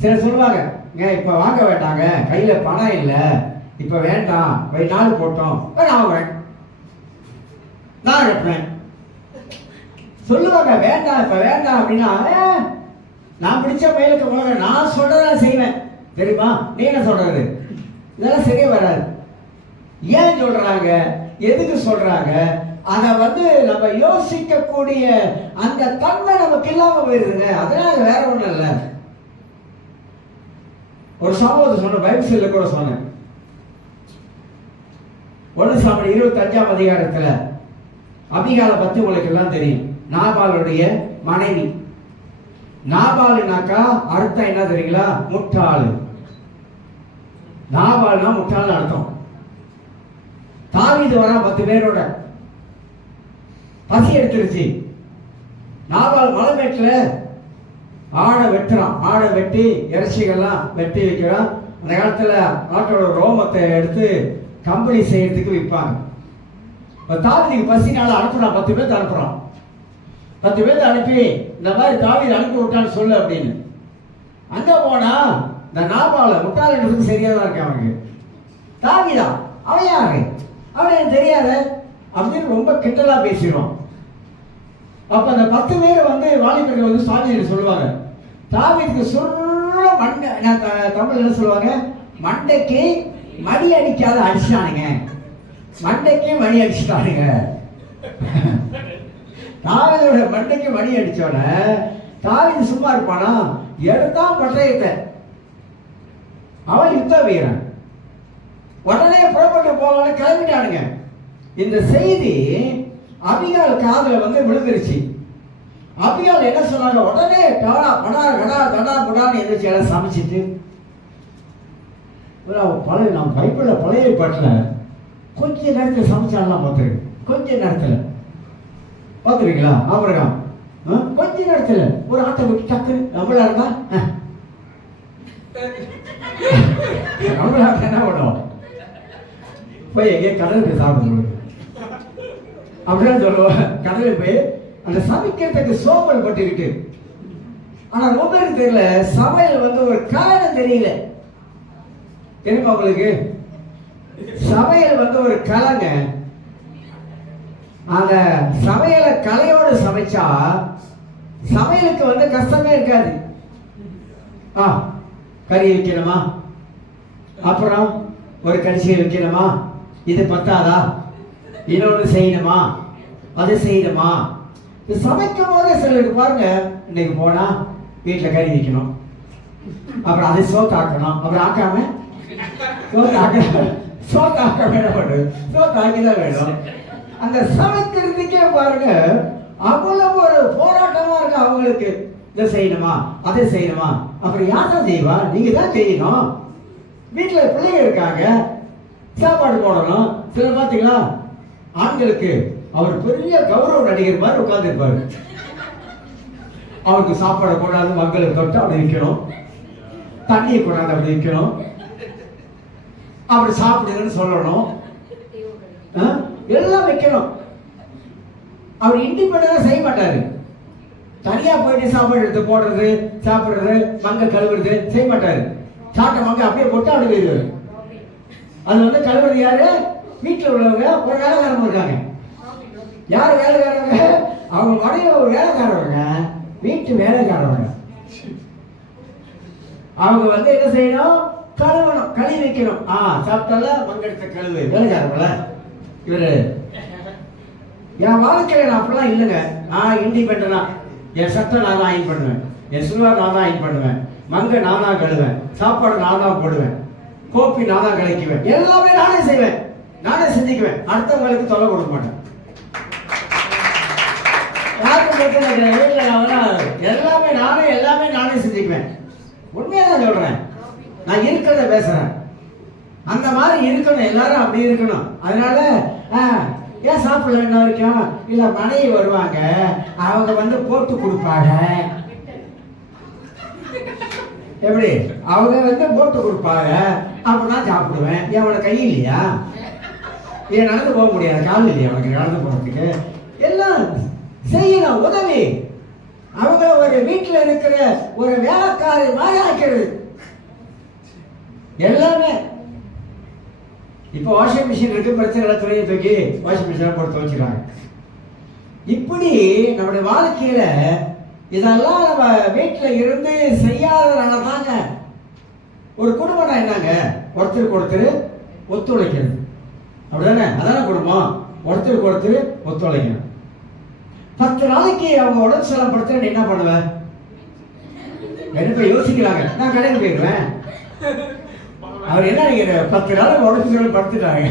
சிலர் சொல்லுவாங்க, இப்ப வாங்க வேண்டாங்க, கையில பணம் இல்லை, இப்ப வேண்டாம், நாள் போட்டோம், நான் கட்டுறேன் சொல்லுவாங்க. வேண்டாம் இப்ப வேண்டாம் அப்படின்னா, நான் பிடிச்ச மயிலுக்கு போக நான் சொல்றத செய்வேன் தெரியுமா? நீ என்ன சொல்றது? இதெல்லாம் சரியா வராது. ஏன் சொல்றாங்க, எதுக்கு சொல்றாங்க? அதை வந்து நம்ம யோசிக்கக்கூடிய அந்த தன்மை நமக்கு இல்லாம போயிருதுங்க. அதனால வேற ஒண்ணும் இல்லை. ஒரு சம்பவத்தை சொன்ன, பைபிள் செல்ல கூட சொன்னேன். 1 சாமுவேல் 25ஆம் அதிகாரத்துல அபிகாலை பத்தி உங்களுக்கு எல்லாம் தெரியும். நாபாலுடைய மனைவி. நாபாலுனாக்கா அர்த்தம் என்ன தெரியுங்களா? முட்டாளு. நாபால்னா முட்டாளு அர்த்தம். தாவீது வரா 10 பேரோட, பசி எடுத்துருச்சு. நாபால் மலைமேட்டுல ஆடை வெட்டுறான். ஆடை வெட்டி இறைச்சிகள்லாம் வெட்டி வைக்கிறான். அந்த காலத்துல ஆட்டோட ரோமத்தை எடுத்து கம்பெனி செய்யறதுக்கு விற்பாங்க. தாவீதுக்கு பசினால அனுப்புறான். 10 பேர் அனுப்புறான். 10 பேர் அனுப்பி இந்த மாதிரி தாவீது அனுப்பி விட்டான்னு சொல்லு அப்படின்னு. அங்க போனா இந்த நாபால முட்டாளன்றதுக்கு சரியா தான் இருக்கு. அவனுக்கு தாவீதா அவன் யாரு, அவன் எனக்கு தெரியாத அப்படின்னு ரொம்ப கிண்டலா பேசிடுவான். அப்ப அந்த 10 பேர் வந்து வாலிபர்கள் வந்து சாமியை சொல்லுவாங்க, தாவீதுக்கு சொல்ற மண்டை, தமிழ் என்ன சொல்லுவாங்க, மண்டைக்கு மணி அடிக்காத அடிச்சானுங்க, மண்டைக்கு மணி அடிச்சுட்டானுங்க. தாவீதோட மண்டைக்கு மணி அடிச்சோட தாவீது சும்மா இருப்பானா? எடுத்தான் பட்டயத்தை. அவன் யுத்த வீரன். உடனே புறப்பட்டு போகலான்னு கிளம்பிட்டானுங்க. இந்த செய்தி அபிகால் காதுல வந்து விழுந்துருச்சு. அபிகால் என்ன சொன்னாங்க? உடனே டாடா படா கடா தடா புடான்னு எந்திரிச்சு எல்லாம் சமைச்சிட்டு, பழைய நம்ம பைபிள்ல பழைய பாட்டுல கொஞ்ச நேரத்தில் சமைச்சாலாம் பார்த்துருக்கு. கொஞ்ச நேரத்தில் பார்த்துருக்கீங்களா? ஆபரகம் கொஞ்ச நேரத்தில் ஒரு ஆட்டை விட்டு டக்கு நம்மளா இருந்தா நம்மளா என்ன பண்ணுவோம்? போய் எங்கே கடலுக்கு சாப்பிட அப்படிதான் சொல்லுவோம். கடலுக்கு போய் அந்த சமைக்கிறதுக்கு சோம்பல் பட்டுக்கிட்டு. ஆனா ரொம்ப பேருக்கு தெரியல, சமையல் வந்து ஒரு காரணம் தெரியல. தெரியுமா உங்களுக்கு? சமையல் வந்து ஒரு கலைங்க. அந்த சமையலை கலையோடு சமைச்சா சமையலுக்கு வந்து கஷ்டமே இருக்காது. கறி வைக்கணுமா, அப்புறம் ஒரு கரிசியை வைக்கணுமா, இது பத்தாதா, இன்னொன்று செய்யணுமா, அது செய்யணுமா. சமைக்கும் போதே சிலருக்கு பாருங்க, இன்னைக்கு போனா வீட்டில் கறி வைக்கணும், அப்புறம் அதை சோத்தாக்கணும், அப்புறம் ஆக்காம சோத்தாக்க வேணும், சோத்தாக்கிதான் வேணும். அந்த சமைக்கிறதுக்கே பாருங்க அவ்வளவு ஒரு போராட்டமா இருக்கு அவங்களுக்கு. இதை செய்யணுமா, அதை செய்யணுமா, அப்புறம் யார் தான் செய்வா? நீங்க தான் செய்யணும். வீட்டில் பிள்ளைங்க இருக்காங்க, சாப்பாடு போடணும். சில பார்த்தீங்களா, ஆண்களுக்கு அவர் பெரிய கௌரவ நடிகர் மாதிரி உட்கார்ந்துருப்பாரு. அவருக்கு சாப்பாடை கொண்டாந்து மக்களை தொட்டு அப்படி வைக்கணும், தண்ணியை கொண்டாந்து அப்படி வைக்கணும், அப்படி சாப்பிடுங்கன்னு சொல்லணும், எல்லாம் வைக்கணும். அவர் இண்டிபெண்டா செய்ய மாட்டாரு. தனியா போயிட்டு சாப்பாடு எடுத்து போடுறது, சாப்பிடுறது, மங்க கழுவுறது செய்ய மாட்டாரு. சாப்பிட்ட மங்க அப்படியே போட்டு அப்படி போயிடுவாரு. அது வந்து கழுவுறது யாரு? வீட்டில் உள்ளவங்க. ஒரு வேலைக்காரங்க இருக்காங்க. யாரு வேலைக்காரங்க? அவங்க மனைவி ஒரு வேலைக்காரவங்க, வீட்டு வேலைக்காரவங்க. அவங்க வந்து என்ன செய்யணும்? கழுவணும், கழுவி வைக்கணும். சாப்பிட்டால மங்கெடுத்த கழுவு வேலைக்காரங்கள. இவரு என் வாழ்க்கையில நான் அப்படிலாம் இல்லைங்க. இண்டிபெண்டா என் சட்டை நான் தான் அயன் பண்ணுவேன், என் சுல்வார் நான் தான் அயன் பண்ணுவேன், மங்க நான் தான் கழுவேன், சாப்பாடு நான் தான் போடுவேன், கோப்பி நான் தான் கலைக்குவேன், எல்லாமே நானே செய்வேன், நானே செஞ்சுக்குவேன். அடுத்தவங்களுக்கு தொலை கொடுக்க மாட்டேன். எல்லாமே நானே செஞ்சுக்குவேன். உண்மையாக சொல்றேன், நான் இருக்கிறத பேசுறேன். அந்த மாதிரி இருக்கணும், எல்லாரும் அப்படி இருக்கணும். அதனால ஏன் சாப்பிடல என்ன வரைக்கும் இல்ல, மனைவி வருவாங்க, அவங்க வந்து போட்டு கொடுப்பாங்க. எப்படி? அவங்க வந்து போட்டு கொடுப்பாங்க, அப்பதான் சாப்பிடுவேன். ஏன் அவனை கை இல்லையா? ஏன் நடந்து போக முடியாது, கால் இல்லையா அவனுக்கு நடந்து போறதுக்கு? எல்லாம் செய்யணும், உதவி. அவங்க ஒரு வீட்டில் இருக்கிற ஒரு வேலைக்காரி மாதிரி ஆக்கிறது எல்லாமே. இப்போ வாஷிங் மிஷின் இருக்கு, பிரச்சனை துறையை தூக்கி வாஷிங் மிஷினை போட்டு துவைச்சிருக்காங்க. இப்படி நம்முடைய வாழ்க்கையில இதெல்லாம் நம்ம வீட்டில் இருந்து செய்யாதனால தாங்க. ஒரு குடும்பம்னா என்னங்க? ஒருத்தருக்கு ஒருத்தர் ஒத்துழைக்கிறது, அப்படிதானே? அதான குடும்பம். ஒருத்தருக்கு ஒருத்தர் ஒத்துழைக்கணும். 10 நாளைக்கு அவங்க உடம்பு செலவு படுத்துற என்ன பண்ணுவேன்? என்ன யோசிக்கிறாங்க, நான் கடைக்கு போயிடுவேன். அவர் என்ன நினைக்கிற? 10 நாள் உடம்பு செலவு படுத்துட்டாங்க.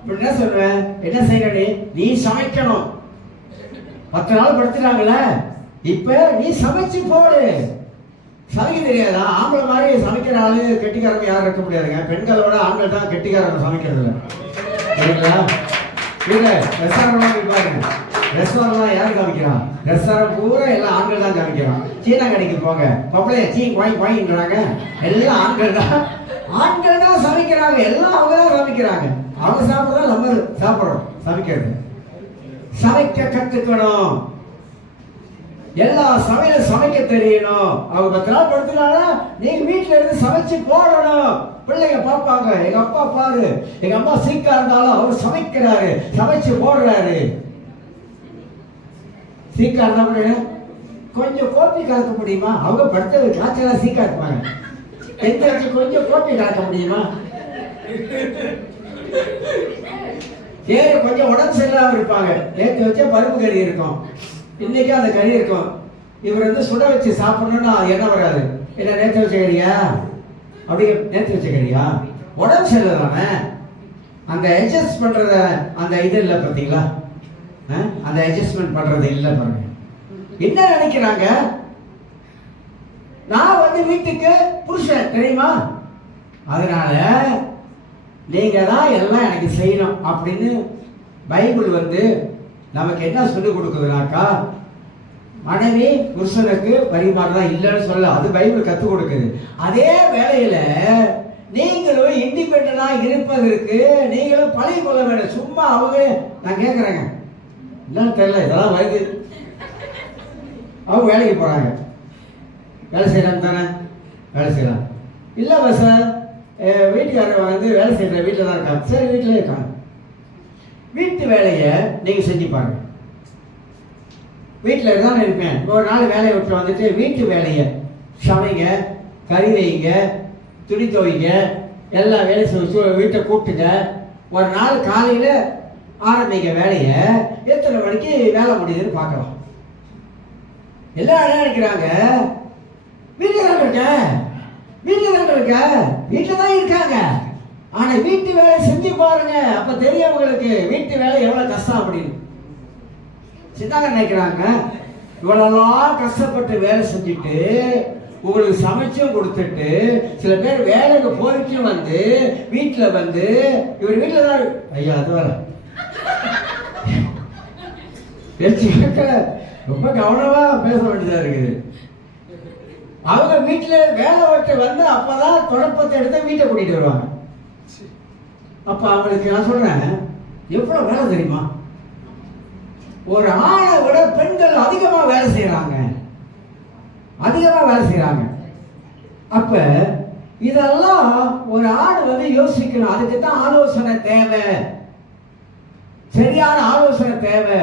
இப்ப என்ன சொல்லுவேன்? என்ன செய்யணும்? நீ சமைக்கணும். 10 நாள் படுத்துட்டாங்கல்ல, இப்ப நீ சமைச்சு போடு. சமைக்க தெரியாதா? ஆம்பளை மாதிரி சமைக்கிற ஆளு கெட்டிக்காரங்க யாரும் இருக்க முடியாதுங்க. பெண்களோட ஆண்கள் தான் கெட்டிக்காரங்க சமைக்கிறது இல்லை. சரிங்களா? இல்ல ரெஸ்டாரண்ட் பாருங்க, ரெஸ்டாரண்ட் யாரு காமிக்கிறான்? ரெஸ்டாரண்ட் பூரா எல்லாம் ஆண்கள் தான் காமிக்கிறான். சீனா கடைக்கு போங்க, பப்பளைய சீ வாங்கின்றாங்க, எல்லாம் ஆண்கள் தான். ஆண்கள் தான் சமைக்கிறாங்க, எல்லாம் அவங்க தான் சமைக்கிறாங்க. அவங்க சாப்பிடுறதா நம்ம சாப்பிடுறோம். சமைக்கிறது, சமைக்க கத்துக்கணும். எல்லா சமையலும் சமைக்க தெரியணும். அவங்க 10 நாள் படுத்துனால நீங்க வீட்டுல இருந்து சமைச்சு போடணும். பிள்ளைங்க பார்ப்பாங்க, எங்க அப்பா பாரு, எங்க அம்மா சீக்கா இருந்தாலும் அவர் சமைக்கிறாரு, சமைச்சு போடுறாரு. சீக்கா இருந்தா கூட கொஞ்சம் கோப்பி கலக்க முடியுமா? அவங்க படுத்தது காய்ச்சலா சீக்கா இருப்பாங்க, எங்களுக்கு கொஞ்சம் கோப்பி கலக்க முடியுமா? கொஞ்சம் உடம்பு சரியில்லாம இருப்பாங்க. நேற்று வச்ச பருப்பு கறி இருக்கும், இன்னைக்கு அந்த கறி இருக்கும். இவர் வந்து சுட வச்சு சாப்பிடணும்னா என்ன வராது. என்ன நேற்று வச்ச கறியா? அப்படி நேற்று வச்ச கறியா? உடம்பு சரியில்லாம அந்த அட்ஜஸ்ட் பண்றத அந்த இது இல்லை பார்த்தீங்களா? அந்த அட்ஜஸ்ட்மெண்ட் பண்றது இல்லை பாருங்க. என்ன நினைக்கிறாங்க? நான் வந்து வீட்டுக்கு புருஷன் தெரியுமா, அதனால நீங்க தான் எல்லாம் எனக்கு செய்யணும் அப்படின்னு பைபிள் வந்து நமக்கு என்ன சொல்லிக் கொடுக்குதுனாக்கா, மனைவி புருஷனுக்கு பரிமாறதான் இல்லைன்னு சொல்ல, அது பைபிள் கற்றுக் கொடுக்குது. அதே வேளையில நீங்களும் இண்டிபெண்டா இருப்பதற்கு நீங்களும் பழகி கொள்ள வேண்டும். சும்மா அவங்க நான் கேட்குறேங்க, என்னன்னு தெரியல, இதெல்லாம் வருது. அவங்க வேலைக்கு போறாங்க, வேலை செய்யறாங்க தானே, வேலை செய்யலாம். இல்லை பஸ் வீட்டுக்காரர் வந்து வேலை செய்யற வீட்டில் தான் இருக்காங்க. சரி, வீட்டிலே இருக்காங்க. வீட்டு வேலையை நீங்க செஞ்சு பாருங்க. வீட்டில் தான் இருப்பேன், ஒரு நாள் வேலையை விட்டு வந்துட்டு வீட்டு வேலையை சமைங்க, கறி வைங்க, துணி துவைங்க, எல்லா வேலையும் வீட்டை கூப்பிட்டுங்க. ஒரு நாள் காலையில் ஆரம்பிங்க வேலையை, எத்தனை மணிக்கு வேலை முடியுதுன்னு பார்க்கலாம். எல்லாரும் நினைக்கிறாங்க வீட்டில் தான் இருக்க, வீட்டில் தான் இருக்க, வீட்டில் தான் இருக்காங்க. ஆனா வீட்டு வேலையை செஞ்சு பாருங்க, அப்ப தெரியும் உங்களுக்கு வீட்டு வேலை எவ்வளவு கஷ்டம் அப்படின்னு. சித்தாங்க நினைக்கிறாங்க, இவ்வளவு கஷ்டப்பட்டு வேலை செஞ்சுட்டு உங்களுக்கு சமைச்சும் கொடுத்துட்டு சில பேர் வேலைக்கு போயிட்டு வந்து வீட்டுல வந்து இவர் வீட்டுல தான் ஐயா அது வர ரொம்ப கவனமா பேச வேண்டியதா இருக்குது. அவங்க வீட்டுல வேலை விட்டு வந்து அப்பதான் தொடப்பத்தை எடுத்து வீட்டை கூட்டிட்டு வருவாங்க. அப்ப அவங்களுக்கு நான் சொல்றேன், எவ்வளவு வேலை தெரியுமா? ஒரு ஆணை விட பெண்கள் அதிகமா வேலை செய்யறாங்க. அப்ப இதெல்லாம் ஒரு ஆண் வந்து யோசிக்கணும். அதுக்கு தான் ஆலோசனை தேவை, சரியான ஆலோசனை தேவை.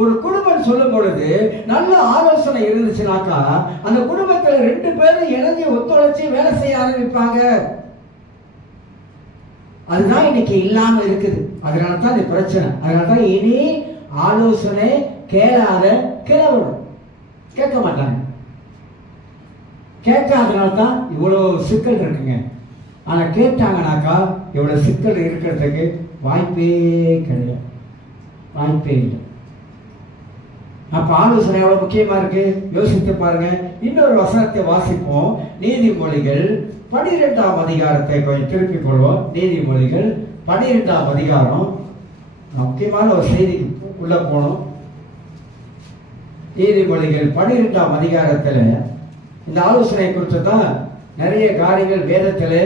ஒரு குடும்பம் சொல்லும் பொழுது நல்ல ஆலோசனை இருந்துச்சுனாக்கா அந்த குடும்பத்துல 2 பேரும் இணைஞ்சு ஒத்துழைச்சு வேலை செய்ய ஆரம்பிப்பாங்க. அதுதான் இன்னைக்கு இல்லாம இருக்குது. அதனாலதான் இந்த பிரச்சனை. அதனாலதான் இனி ஆலோசனை கேளாத கிளவணும், கேட்க மாட்டாங்க. கேட்காதனால்தான் இவ்வளவு சிக்கல் இருக்குங்க. ஆனா கேட்டாங்கனாக்கா இவ்வளவு சிக்கல் இருக்கிறதுக்கு வாய்ப்பே கிடையாது, வாய்ப்பே இல்லை. அப்ப ஆலோசனை எவ்வளவு முக்கியமா இருக்கு யோசித்து பாருங்க. இன்னொரு வசனத்தை வாசிப்போம். நீதிமொழிகள் 12ஆம் அதிகாரத்தை கொஞ்சம் திருப்பிக் கொள்வோம். நீதிமொழிகள் 12ஆம் அதிகாரம். முக்கியமான ஒரு செய்திக்கு உள்ள போனோம். நீதிமொழிகள் 12ஆம் அதிகாரத்துல இந்த ஆலோசனை குறித்து தான் நிறைய காரியங்கள் வேதத்திலே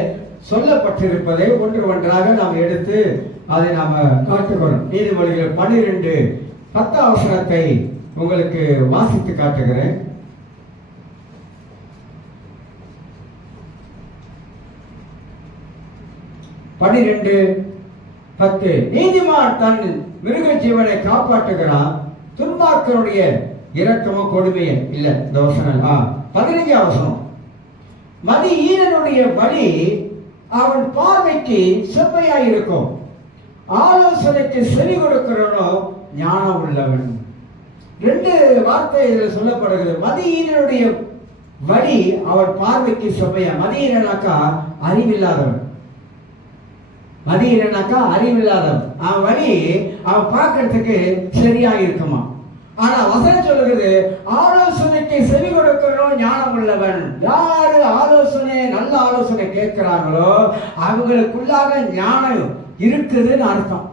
சொல்லப்பட்டிருப்பதை ஒன்றாக நாம் எடுத்து அதை நாம காட்டுகிறோம். நீதிமொழிகள் 12 10ஆம் வசனத்தை உங்களுக்கு வாசித்து காட்டுகிறேன். பன்னிரண்டு 10. நீதிமான் தன் மிருக ஜீவனை காப்பாற்றுகிறான், துன்மார்க்கனுடைய இரக்கமும் கொடுமையே இல்ல. இந்த வசனம் 15ஆம் வசனம். மதி ஈரனுடைய வழி அவன் பார்வைக்கு செவ்வையாய் இருக்கும், ஆலோசனைக்கு செவி கொடுக்கிறவனோ ஞானம் உள்ளவன். 2 வார்த்தை இதில் சொல்லப்படுகிறது. மதியீனனுடைய வழி அவன் பார்வைக்கு செவ்வையா. மதியீனனாக்கா அறிவில்லாதவன். அறிவில்லாதவன். அவன் வழி அவன் பார்க்கறதுக்கு சரியா இருக்குமா. ஆனா வசனம் சொல்லுகிறது ஆலோசனைக்கு செவி கொடுக்கிறவனோ ஞானம் உள்ளவன். யாரு ஆலோசனை நல்ல ஆலோசனை கேட்கிறாங்களோ அவங்களுக்குள்ளாக ஞானம் இருக்குதுன்னு அர்த்தம்.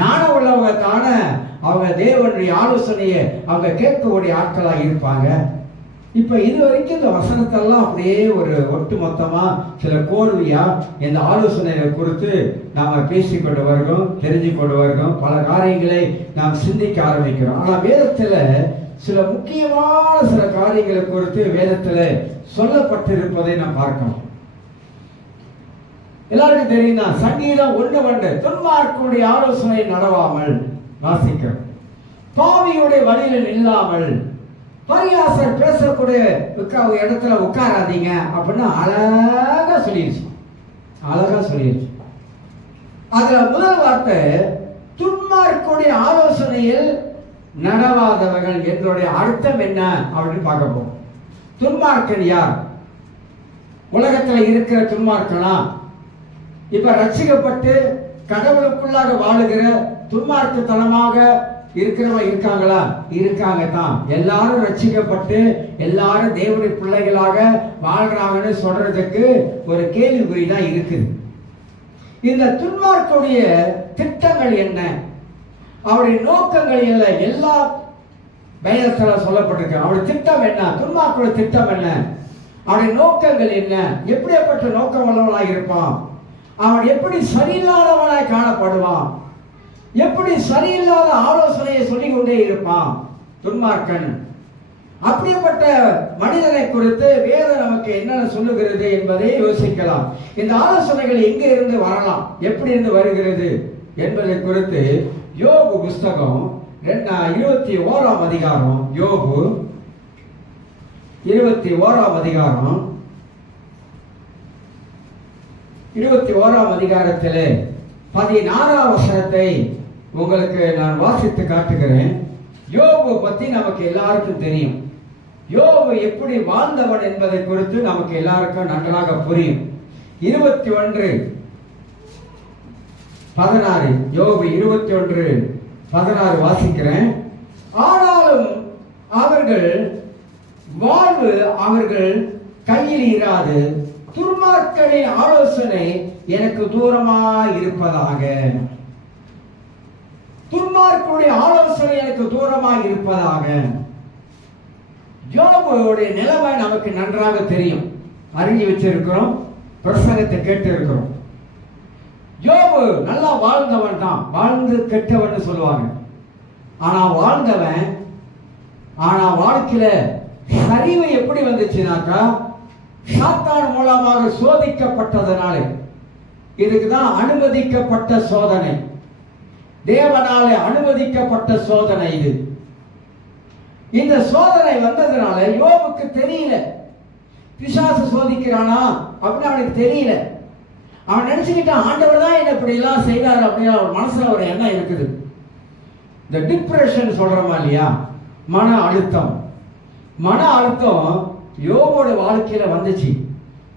ஞானம் உள்ளவங்க தானே அவங்க தேவனுடைய ஆலோசனையை அவங்க கேட்கக்கூடிய ஆட்களாக இருப்பாங்க. இப்ப இது வரைக்கும் இந்த வசனத்தெல்லாம் அப்படியே ஒரு ஒட்டு மொத்தமா சில கோர்வையா இந்த ஆலோசனைகளை குறித்து நாம பேசிக்கொண்டு வருகிறோம், தெரிஞ்சு கொண்டு வருகிறோம். பல காரியங்களை நாம் சிந்திக்க ஆரம்பிக்கிறோம். ஆனா வேதத்துல சில முக்கியமான சில காரியங்களை குறித்து வேதத்துல சொல்லப்பட்டிருப்பதை நாம் பார்க்கணும். எல்லாருக்கும் தெரியும் தான். சங்கீதம் 1:1 துன்மார்க்கனுடைய ஆலோசனை நடவாமல் வாசிக்க, பாவியுடைய வழியில் நில்லாமல், பரியாசர் பேசக்கூடிய இடத்துல உட்காராதீங்க அப்படின்னு அழகா சொல்லிடுச்சு. அதுல முதல் வார்த்தை துன்மார்க்கனுடைய ஆலோசனையில் நடவாதவர்கள் என்னுடைய அர்த்தம் என்ன அப்படின்னு பார்க்க போறோம். துன்மார்க்கன் யார்? உலகத்துல இருக்கிற துன்மார்க்கனா? இப்ப ரட்சிக்கப்பட்டு கடவுளுக்குள்ளாக வாழுகிற துன்மார்க்கத்தனமாக இருக்கிறவங்க இருக்காங்களா? இருக்காங்க தான். எல்லாரும் ரட்சிக்கப்பட்டு எல்லாரும் தேவனுடைய பிள்ளைகளாக வாழ்றாங்கன்னு சொல்றதுக்கு ஒரு கேள்விக்குறி தான் இருக்குது. இந்த துன்மார்க்கனுடைய திட்டங்கள் என்ன, அவருடைய நோக்கங்கள் என்ன, எல்லா வேதத்துல சொல்லப்பட்டிருக்கு. அவருடைய திட்டம் என்ன, துன்மார்க்கனுடைய திட்டம் என்ன, அவருடைய நோக்கங்கள் என்ன, எப்படிப்பட்ட நோக்கம் உள்ளவனாக இருப்பான், அவன் எப்படி சரியில்லாதவனாய் காணப்படுவான், எப்படி சரியில்லாத ஆலோசனையை சொல்லிக் கொண்டே இருப்பான் துன்மார்க்கன். அப்படிப்பட்ட மனிதனை குறித்து வேதம் நமக்கு என்ன சொல்லுகிறது என்பதை யோசிக்கலாம். இந்த ஆலோசனைகள் எங்க இருந்து வரலாம், எப்படி இருந்து வருகிறது என்பதை குறித்து யோபு புஸ்தகம் 21ஆம் அதிகாரம், யோபு 21ஆம் அதிகாரம் 21ஆம் அதிகாரத்திலே 16ஆம் வசனத்தை உங்களுக்கு நான் வாசித்து காட்டுகிறேன். யோபு பத்தி நமக்கு எல்லாருக்கும் தெரியும். யோபு எப்படி வாழ்ந்தவன் என்பதை குறித்து நமக்கு எல்லாருக்கும் நன்றாக புரியும். 21:16 யோபு 21:16 வாசிக்கிறேன். ஆனாலும் அவர்கள் வாழ்வு அவர்கள் கையில் இராது, துன்மார்க்கரின் ஆலோசனை எனக்கு தூரமாய் இருப்பதாக. துன்மார்க்கருடைய ஆலோசனை எனக்கு தூரமாய் இருப்பதாக. யோபுடைய நிலைமை நமக்கு நன்றாக தெரியும், அறிஞ்சு வச்சிருக்கிறோம், பிரசங்கத்தை கேட்டு இருக்கிறோம். யோபு நல்லா வாழ்ந்தவன் தான், வாழ்ந்து கெட்டவன் சொல்லுவாங்க. ஆனா வாழ்ந்தவன், ஆனா வாழ்க்கையில சரிவு எப்படி வந்துச்சுனாக்கா சாத்தான் மூலமாக சோதிக்கப்பட்டதனாலே. இதுக்குதான் அனுமதிக்கப்பட்ட சோதனை, தேவனாலே அனுமதிக்கப்பட்ட சோதனை இது. இந்த சோதனை வந்ததுனால யோபுக்கு தெரியல, பிசாசு சோதிக்கிறானா அப்படின்னு அவனுக்கு தெரியல. அவன் நினைச்சுக்கிட்டான் ஆண்டவர் தான் என்ன இப்படி எல்லாம் செய்தார் அப்படின்னு அவன் மனசுல ஒரு எண்ணம் இருக்குது. இந்த டிப்ரெஷன் சொல்றோமா இல்லையா, மன அழுத்தம். மன அழுத்தம் யோபோட வாழ்க்கையில வந்துச்சு.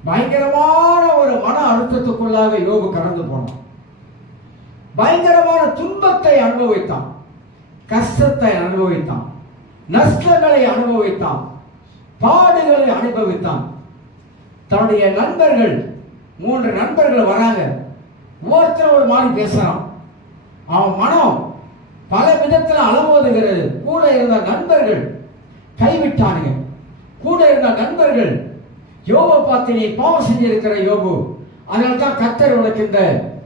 பயங்கரமான ஒரு மன அழுத்தத்துக்குள்ளாக யோபு கடந்து போனான். பயங்கரமான துன்பத்தை அனுபவித்தான், கஷ்டத்தை அனுபவித்தான், நஷ்டங்களை அனுபவித்தான், பாடுகளை அனுபவித்தான். தன்னுடைய நண்பர்கள், 3 நண்பர்கள் வராங்க, ஒருத்தர் ஒரு மாதிரி பேசுறான். அவன் மனம் பல விதத்தில் அலமோதுகிறது. கூட இருந்த நண்பர்கள் கைவிட்டானுங்க. கூட இருந்த நண்பர்கள் யோபு பார்த்து நீ பாவம் செஞ்சிருக்கிற யோபு, அதனால தான் கர்த்தர் உனக்கு இந்த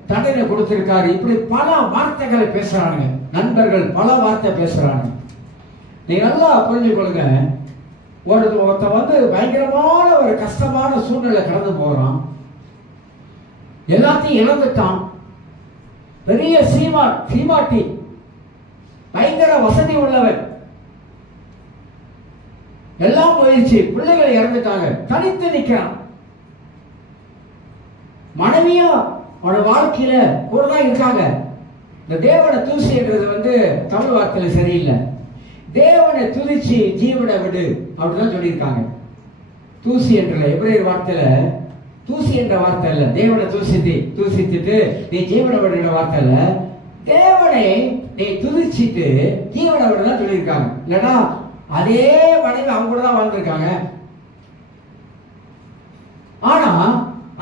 தண்டனை கொடுத்திருக்காரு, இப்படி பல வார்த்தைகளை பேசுறானுங்க. நண்பர்கள் பல வார்த்தை பேசுறாங்க. நீங்க நல்லா புரிஞ்சுக்கொள்ளுங்க, ஒருத்தன் வந்து பயங்கரமான ஒரு கஷ்டமான சூழ்நிலை கடந்து போறான், எல்லாத்தையும் இழந்துட்டான். பெரிய சீமாட்டி, பயங்கர வசதி உள்ளவன், எல்லாம் போயிடுச்சு, பிள்ளைகள் இறந்துட்டாங்க, தனித்து நிற்கிறான். மனைவியா அவனோட வாழ்க்கையில கூட தான் இருக்காங்க. இந்த தேவனை தூசின்றது வந்து தமிழ் வார்த்தையில சரியில்லை. தேவனை துதிச்சு ஜீவனை விடு அப்படிதான் சொல்லியிருக்காங்க. தூசி என்ற எபிரேயர் வார்த்தையில தூசி என்ற வார்த்தை இல்ல, தேவனை தூசித்துட்டு நீ ஜீவனை விடுற வார்த்தை இல்ல, தேவனை நீ துதிச்சிட்டு ஜீவனை விடுதான் சொல்லியிருக்காங்க. இல்லைன்னா அதே மனைவி அவங்க கூட தான் வாழ்ந்திருக்காங்க. ஆனா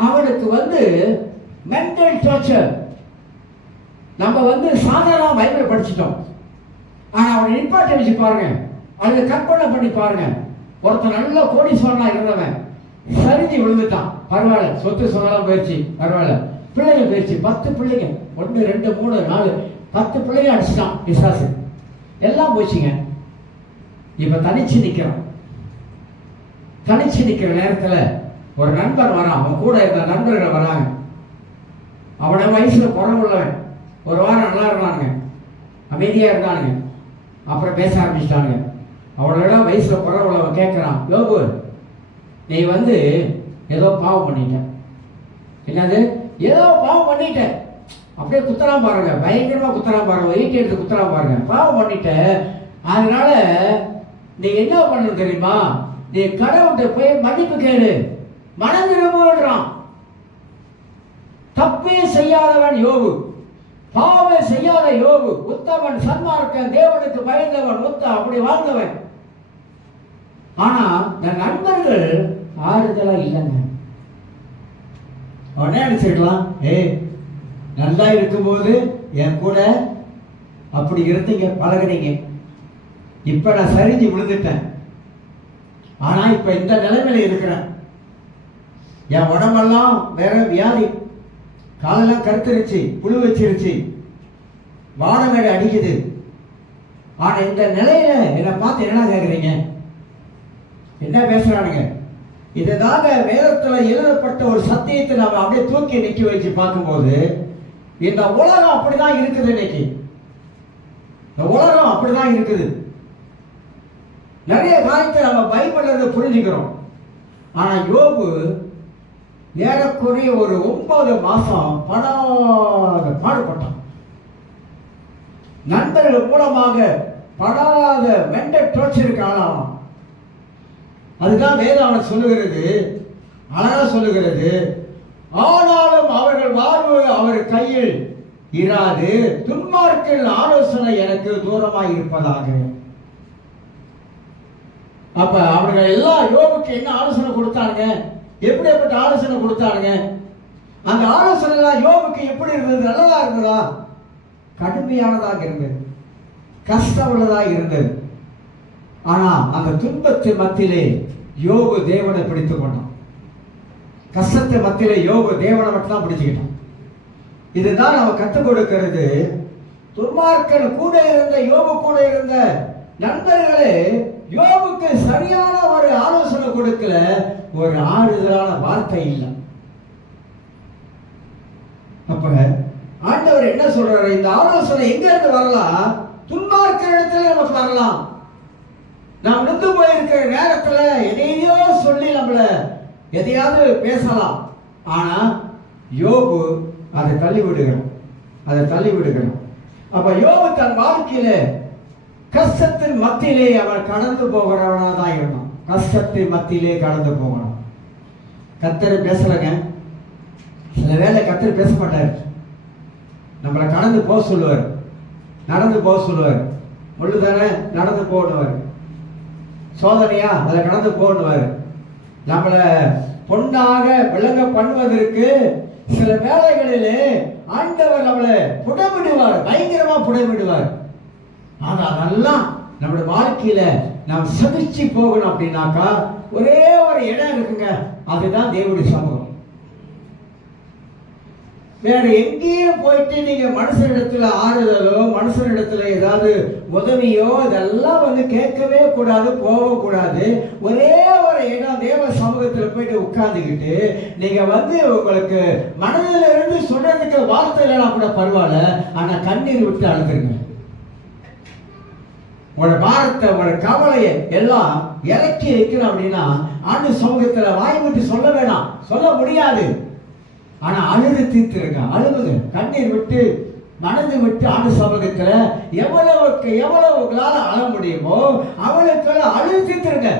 அவனுக்கு வந்து மென்டல் டார்ச்சர். நம்ம வந்து சாதாரண பைபிள் படிச்சிட்டோம், ஆனா அவனை நிப்பாட்டி வச்சு பாருங்க, அது கற்பனை பண்ணி பாருங்க. ஒருத்தன் நல்ல கோடீஸ்வரனா இருந்தவன் சரிஞ்சு விழுந்துட்டான், பரவாயில்ல, சொத்து சொந்தெல்லாம் போயிடுச்சு, பரவாயில்ல, பிள்ளைங்க போயிடுச்சு, 10 பிள்ளைங்க, 1 2 3 4 10 பிள்ளைங்க அடிச்சிட்டான் பிசாசு, எல்லாம் போச்சுங்க. இப்ப தனிச்சு நிற்கிறான். தனிச்சு நிற்கிற நேரத்துல ஒரு நண்பன் வரான், அவன் கூட இருந்த நண்பர்கள் வராங்க. அவன வயசுல குறவுள்ளவன், ஒரு வாரம் நல்லா இருந்தானுங்க, அமைதியா இருந்தானுங்க. அப்புறம் பேச ஆரம்பிச்சிட்டானுங்க. அவனோட வயசுல குறவுள்ளவன் கேட்கிறான், யோபு நீ வந்து ஏதோ பாவம் பண்ணிட்ட. என்னது? ஏதோ பாவம் பண்ணிட்ட. அப்படியே குத்தலாம் பாருங்க, பயங்கரமா குத்தலாம் பாருங்க, 8 எடுத்து குத்தலாம் பாருங்க, பாவம் பண்ணிட்ட. அதனால நீ என்ன பண்ணணும் தெரியுமா, நீ கடவுள்கிட்ட போய் மன்னிப்பு கேளு, மனம் திரும்புறான். தப்பே செய்யாதவன் யோபு, பாவமே செய்யாத யோபு, உத்தமன், சன்மார்க்கன், தேவனுக்கு பயந்தவன், அப்படி வாழ்ந்தவன். ஆனா இந்த நண்பர்கள் ஆறுதலா இல்லைங்க. அவனே நினைச்சிருக்கலாம், நல்லா இருக்கும்போது என் கூட அப்படி இருந்தீங்க, பழகுனீங்க, இப்ப நான் சரிஞ்சு விழுந்துட்டேன், ஆனா இப்ப இந்த நிலைமையில இருக்கிறேன், என் உடம்பெல்லாம் வேற வியாதி, காலெல்லாம் கருத்துருச்சு, புழு வச்சிருச்சு, வானமேடை அடிக்குது. ஆனா இந்த நிலையில என்னை பார்த்து என்ன கேட்குறீங்க, என்ன பேசுறானுங்க? இதுதாங்க வேதத்துல எழுதப்பட்ட ஒரு சத்தியத்தை நம்ம அப்படியே தூக்கி நிக்க வச்சு பார்க்கும்போது, இந்த உலகம் அப்படிதான் இருக்குது. இன்னைக்கு இந்த உலகம் அப்படிதான் இருக்குது. நிறைய காரியத்தை நம்ம பைபிள்ல புரிஞ்சுக்கிறோம். ஆனா யோபு ஏறக்குறைய ஒரு 9 மாசம் பாடுபட்டான். நண்பர்கள் மூலமாக படாத மென்டல் டார்ச்சருக்கு ஆளானான். அதுதான் வேதம் சொல்லுகிறது, அழகா சொல்லுகிறது, ஆனாலும் அவர்கள் வாழ்வு அவர் கையில் இராது, துன்மார்க்கரின் ஆலோசனை எனக்கு தூரமாய் இருப்பதாக. அப்ப அவர்கள் எல்லாம் யோபுக்கு என்ன ஆலோசனை கொடுத்தாங்க, எப்படிப்பட்ட ஆலோசனை கொடுத்தாங்க? அந்த ஆலோசனை எல்லாம் யோபுக்கு எப்படி இருந்தது? நல்லதா இருந்ததா? கடுமையானதாக இருந்தது, கஷ்டம் உள்ளதாக இருந்தது. ஆனா அந்த துன்பத்தின் மத்தியிலே யோபு தேவனை பிடித்துக் கொண்டான். கஷ்டத்தை மத்தியிலே யோபு தேவனை மட்டும் தான் பிடிச்சுக்கிட்டான். இதுதான் நம்ம கற்றுக் கொடுக்கிறது. துன்மார்க்கன் கூட இருந்த யோபு கூட இருந்த நண்பர்களே யோபுக்கு சரியான ஒரு ஆலோசனை கொடுக்கல, ஒரு ஆறுதலான வார்த்தை இல்லை. அப்ப ஆண்டவர் என்ன சொல்றாரு? இந்த ஆலோசனை எங்க இருந்து வரலாம்? துன்மார்க்க இடத்துல நமக்கு வரலாம். நாம் நின்று போயிருக்கிற நேரத்துல எதையோ சொல்லி நம்மள எதையாவது பேசலாம். ஆனா யோபு அதை தள்ளி விடுகிறோம். அப்ப யோபு தன் வாழ்க்கையில கஷ்டத்தின் மத்தியிலே அவன் கடந்து போகிறவனா தான் இருந்தான். கஷ்டத்தின் மத்தியிலே கடந்து போகணும். கர்த்தர் பேசலங்க, சில வேளை கர்த்தர் பேச மாட்டார். நம்மளை கடந்து போக சொல்லுவார், நடந்து போக சொல்லுவார். முள்ளுதானே நடந்து போகணுவார், சோதனையா அதை கடந்து போகணுவார். நம்மளை பொன்னாக விளங்க பண்ணுவதற்கு சில வேளைகளிலே ஆண்டவர் நம்மளை புடமிடுவார், பயங்கரமா புடமிடுவார். ஆனா அதெல்லாம் நம்மளுடைய வாழ்க்கையில நாம் சகிச்சு போகணும் அப்படின்னாக்கா ஒரே ஒரு இடம் இருக்குங்க, அதுதான் தேவனுடைய சமூகம். வேற எங்கேயும் போயிட்டு நீங்க மனுஷனிடத்துல ஆறுதலோ மனுஷனிடத்துல ஏதாவது உதவியோ இதெல்லாம் கேட்கவே கூடாது, போகக்கூடாது. ஒரே ஒரு இடம் தேவ சமூகத்துல போயிட்டு உட்கார்ந்துக்கிட்டு நீங்க உங்களுக்கு மனதில் இருந்து சொல்றதுக்கு வார்த்தை இல்லைன்னா கூட பரவாயில்ல, ஆனா கண்ணீர் விட்டு அழுதுருங்க. உங்களோட பாரத்தை உங்களோட கவலையை எல்லாம் இறக்கி வைக்கணும் அப்படின்னா ஆண்டு சமூகத்துல வாய் விட்டு சொல்ல வேணாம், சொல்ல முடியாது. ஆனா அழுது தீர்த்துருங்க, அழுகுங்க, கண்ணீர் விட்டு மனது விட்டு ஆண்டு சமூகத்துல எவ்வளவு உங்களால அழ முடியுமோ அவளுக்கு அழுது தீர்த்துருங்க.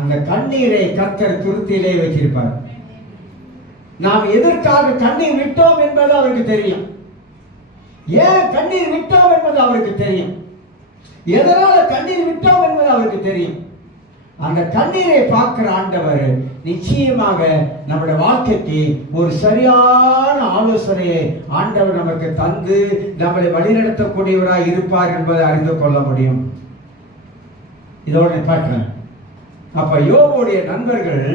அந்த கண்ணீரை கர்த்தர் துருத்தியிலே வச்சிருப்பார். நாம் எதற்காக கண்ணீர் விட்டோம் என்பது அவருக்கு தெரியும். ஏன் கண்ணீர் விட்டோம் என்பது அவருக்கு தெரியும். எதனால கண்ணீர் விட்டோம் என்பது அவருக்கு தெரியும். அந்த கண்ணீரை பார்க்கிற ஆண்டவர் நிச்சயமாக நம்முடைய வாழ்க்கைக்கு ஒரு சரியான ஆலோசனையை ஆண்டவர் நமக்கு தந்து நம்மளை வழிநடத்தக்கூடியவராய் இருப்பார் என்பதை அறிந்து கொள்ள முடியும். இதோட பார்க்கிறேன். அப்ப யோபுடைய நண்பர்கள்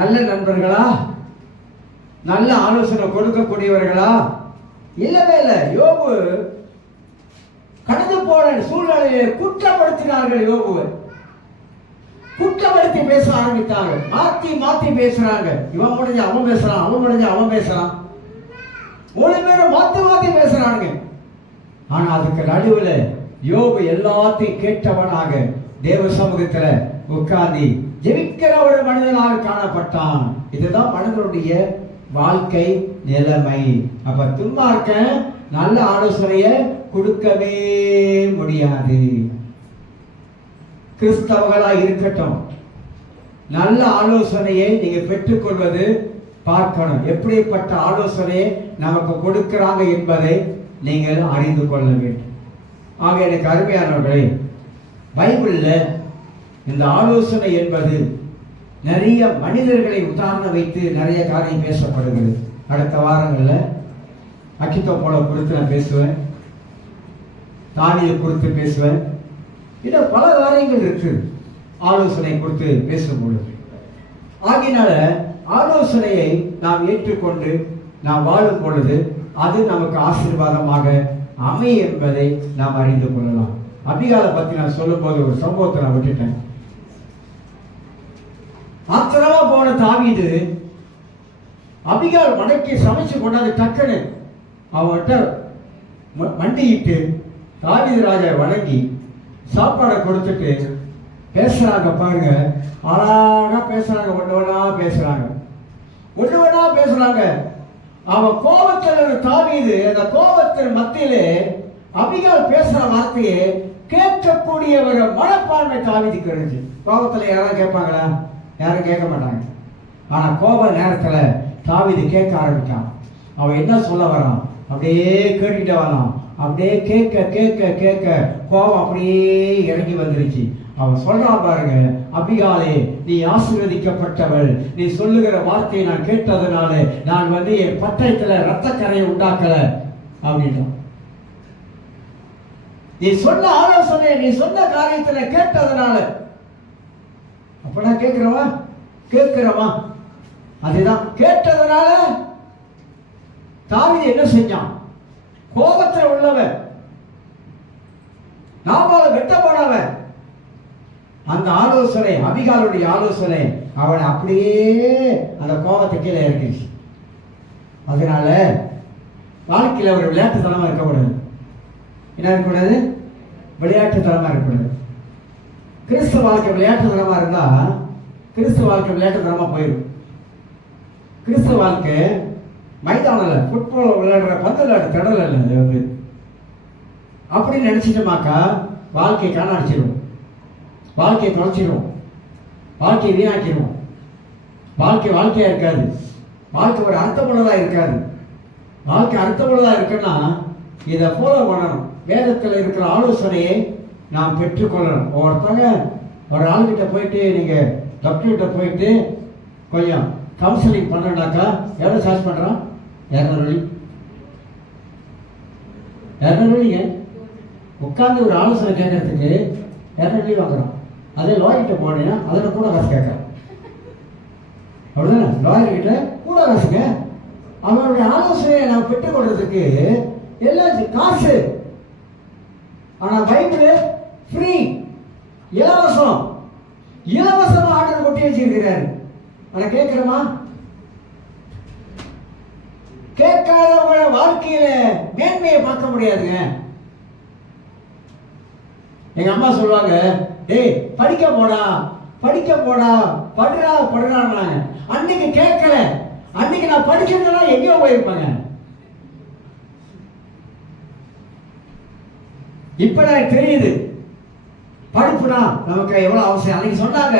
நல்ல நண்பர்களா, நல்ல ஆலோசனை கொடுக்கக்கூடியவர்களா? இல்லவே இல்லை. யோபு கடந்து போன சூழ்நிலையை குற்றப்படுத்தினார்கள். யோபுவை குற்றப்படுத்தி பேச ஆரம்பித்தாங்க, மாத்தி பேசுறாங்க. இவன் முடிஞ்ச அவன் பேசுறான், அவன் முடிஞ்ச அவன் பேசுறான், மூணு பேரும் மாத்தி பேசுறாங்க. ஆனா அதுக்கு நடுவில் யோபு எல்லாத்தையும் கேட்டவனாக தேவ சமூகத்துல உட்கார்ந்து ஜெபிக்கிற ஒரு மனிதனாக காணப்பட்டான். இதுதான் மனிதனுடைய வாழ்க்கை நிலைமை. அப்ப துன்மார்க்க நல்ல ஆலோசனையை கொடுக்கவே முடியாது. கிறிஸ்தவர்களாக இருக்கட்டும், நல்ல ஆலோசனையை நீங்க பெற்றுக்கொள்வது பார்க்கணும். எப்படிப்பட்ட ஆலோசனையை நமக்கு கொடுக்கிறாங்க என்பதை நீங்கள் அறிந்து கொள்ள வேண்டும். ஆக எனக்கு அருமையானவர்களே, பைபிள்ல இந்த ஆலோசனை என்பது நிறைய மனிதர்களை உதாரணம் வைத்து நிறைய காரியம் பேசப்படுகிறது. அடுத்த வாரங்களில் அக்கித்தோப்போல குறித்து நான் பேசுவேன், தானியை குறித்து பேசுவேன். இன்னும் பல காரியங்கள் இருக்கு ஆலோசனை குறித்து பேசும்பொழுது. ஆகினால ஆலோசனையை நாம் ஏற்றுக்கொண்டு நாம் வாழும் பொழுது அது நமக்கு ஆசீர்வாதமாக அமையும் என்பதை நாம் அறிந்து கொள்ளலாம். அபிகாலை பத்தி நான் சொல்லும் போது ஒரு சம்பவத்தை நான் விட்டுட்டேன். ஆத்திரமா போன தாவீது அபிகால் மனைக்கு சமைச்சு கொண்டாந்து டக்குன்னு அவன்கிட்ட மண்டியிட்டு தாவீது ராஜா வணங்கி சாப்பாடை கொடுத்துட்டு பேசுறாங்க. பாருங்க, அழகா பேசுறாங்க, ஒன்று ஒன்றா பேசுறாங்க. அவன் கோபத்தில் தாவீது அந்த கோபத்தின் மத்தியிலே அபிகால் பேசுற வார்த்தையை கேட்கக்கூடிய ஒரு மனப்பான்மை தாவீதுக்கு இருந்துச்சு. கோபத்தில் யாராவது கேட்பாங்களா? யாரும் கேட்க மாட்டாங்க. ஆனா கோப நேரத்துல தாவீது கேட்க ஆரம்பிச்சான். அவன் என்ன சொல்ல வரான் அப்படியே கேட்டுட்டு வரான். அப்படியே கேட்க கேட்க கேட்க கோபம் அப்படியே இறங்கி வந்துருச்சு. அவன் சொல்றான் பாருங்க, அபிகாலே நீ ஆசீர்வதிக்கப்பட்டவள், நீ சொல்லுகிற வார்த்தையை நான் கேட்டதுனால நான் என் பட்டயத்துல ரத்தக்கரையை உண்டாக்கல அப்படின்றான். நீ சொன்ன ஆலோசனை, நீ சொன்ன காரியத்துல கேட்டதுனால. அப்ப நான் கேட்கிறவா அதுதான் கேட்டதுனால. தாவீது என்ன செஞ்சான்? கோபத்தில் உள்ளவன், நாமால வெட்ட போனவன். அந்த ஆலோசனை, அபிகாலுடைய ஆலோசனை அவனை அப்படியே அந்த கோபத்தை கீழே இறக்கிடுச்சு. அதனால வாழ்க்கையில் ஒரு விளையாட்டுத்தனமா இருக்கக்கூடாது. என்ன இருக்கக்கூடாது? விளையாட்டுத்தனமா இருக்கக்கூடாது. கிறிஸ்துவ வாழ்க்கை விளையாட்டுத்தனமா இருந்தா கிறிஸ்துவ வாழ்க்கை விளையாட்டுத்தனமா போயிடும். கிறிஸ்துவ வாழ்க்கை மைதானில் ஃபுட்பால் விளையாடுற, பந்து விளையாடுற திடல் இல்லை. அது அப்படின்னு நினைச்சிட்டோமாக்கா வாழ்க்கையை காணடிச்சிடும், வாழ்க்கையை தொலைச்சிடும், வாழ்க்கையை வீணாக்கிடும். வாழ்க்கையா இருக்காது. வாழ்க்கை ஒரு அர்த்தமுள்ளதா இருக்காது. வாழ்க்கை அர்த்தமுள்ளதா இருக்குன்னா இதை ஃபாலோ பண்ணணும். வேதத்தில் இருக்கிற ஆலோசனையை நாம் பெற்றுக்கொள்ளணும். ஒருத்தவங்க ஒரு ஆளுகிட்ட போயிட்டு, நீங்கள் டாக்டர்கிட்ட போயிட்டு கொஞ்சம் கவுன்சிலிங் பண்ணனாக்கா எவ்வளோ சார்ஜ் பண்ணுறான்? 200 உட்காந்து ஒரு ஆலோசனை கேட்கறதுக்கு 200 வாங்குறான். அதே லாயர்கிட்ட போனீங்கன்னா அதில் கூட காசு கேட்கறான். அப்படிதானே? லாயர்கிட்ட கூட காசுங்க. அவனுடைய ஆலோசனையை நான் பெற்றுக்கொள்றதுக்கு எல்லாம் காசு. ஆனால் பைபிள் ஃப்ரீ, இலவசம். இலவசமா ஆர்டர் கொட்டி வச்சிருக்கிறாரு. அதை கேட்கிறோமா? கேட்காதவங்கள வாழ்க்கையில மேன்மையை பார்க்க முடியாதுங்க. எங்க அம்மா சொல்லுவாங்க, டேய் படிக்க போடா படுறாங்க. அன்னைக்கு கேட்கல, அன்னைக்கு நான் படிச்சிருந்தா எங்கேயோ போயிருப்பாங்க. இப்ப எனக்கு தெரியுது படிப்புனா நமக்கு எவ்வளவு அவசியம். அன்னைக்கு சொன்னாங்க,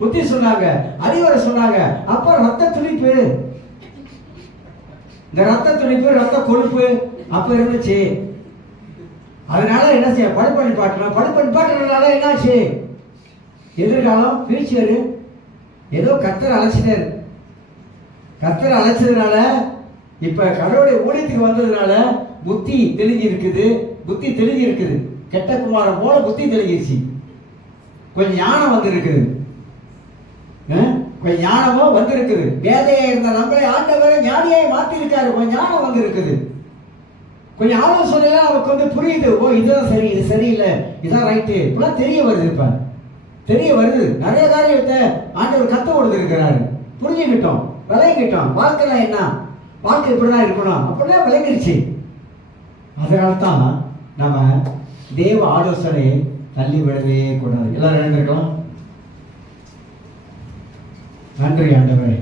புத்தி சொன்னாங்க, அறிவுரை சொன்னாங்க. அப்ப ரத்த துடிப்பு, இந்த ரத்த துடிப்பு, ரத்த கொழுப்பு அப்ப இருந்துச்சு. அதனால என்ன செய்ய, படிப்பு நிப்பாட்டினால என்னாச்சு? எதிர்காலம், ஃபியூச்சரு ஏதோ கர்த்தர் அழைச்சிட்டாரு. கர்த்தர் அழைச்சதுனால இப்ப கடவுளுடைய ஊழியத்துக்கு வந்ததுனால புத்தி தெளிஞ்சு இருக்குது. கெட்ட குமாரம் போல புத்தி தெளிஞ்சிருச்சு. கொஞ்சம் ஞானம் வந்திருக்குது. கொஞ்சம் ஞானமோ வந்திருக்குது. வேதையா இருந்த நம்மளை ஆண்டவரை ஞானியாய் மாத்தி இருக்காரு. கொஞ்சம் ஞானம் வந்திருக்குது. கொஞ்சம் ஆலோசனைலாம் நமக்கு புரியுது. ஓ இதுதான் சரி, இது சரியில்லை, இதான் ரைட்டு, இப்பெல்லாம் தெரிய வருது. இப்ப தெரிய வருது. நிறைய காரியத்தை ஆண்டவர் கத்த கொடுத்துருக்கிறாரு. புரிஞ்சுக்கிட்டோம், விளங்கிட்டோம். வாழ்க்கைனா என்ன, வாழ்க்கை இப்படிதான் இருக்கணும் அப்படிலாம் விளங்கிருச்சு. அதனால்தான் நம்ம தேவ ஆலோசனையை தள்ளி விடவே கூடாது. எல்லாரும் எழுந்திருக்கலாம். நன்றி ஆண்டவரே.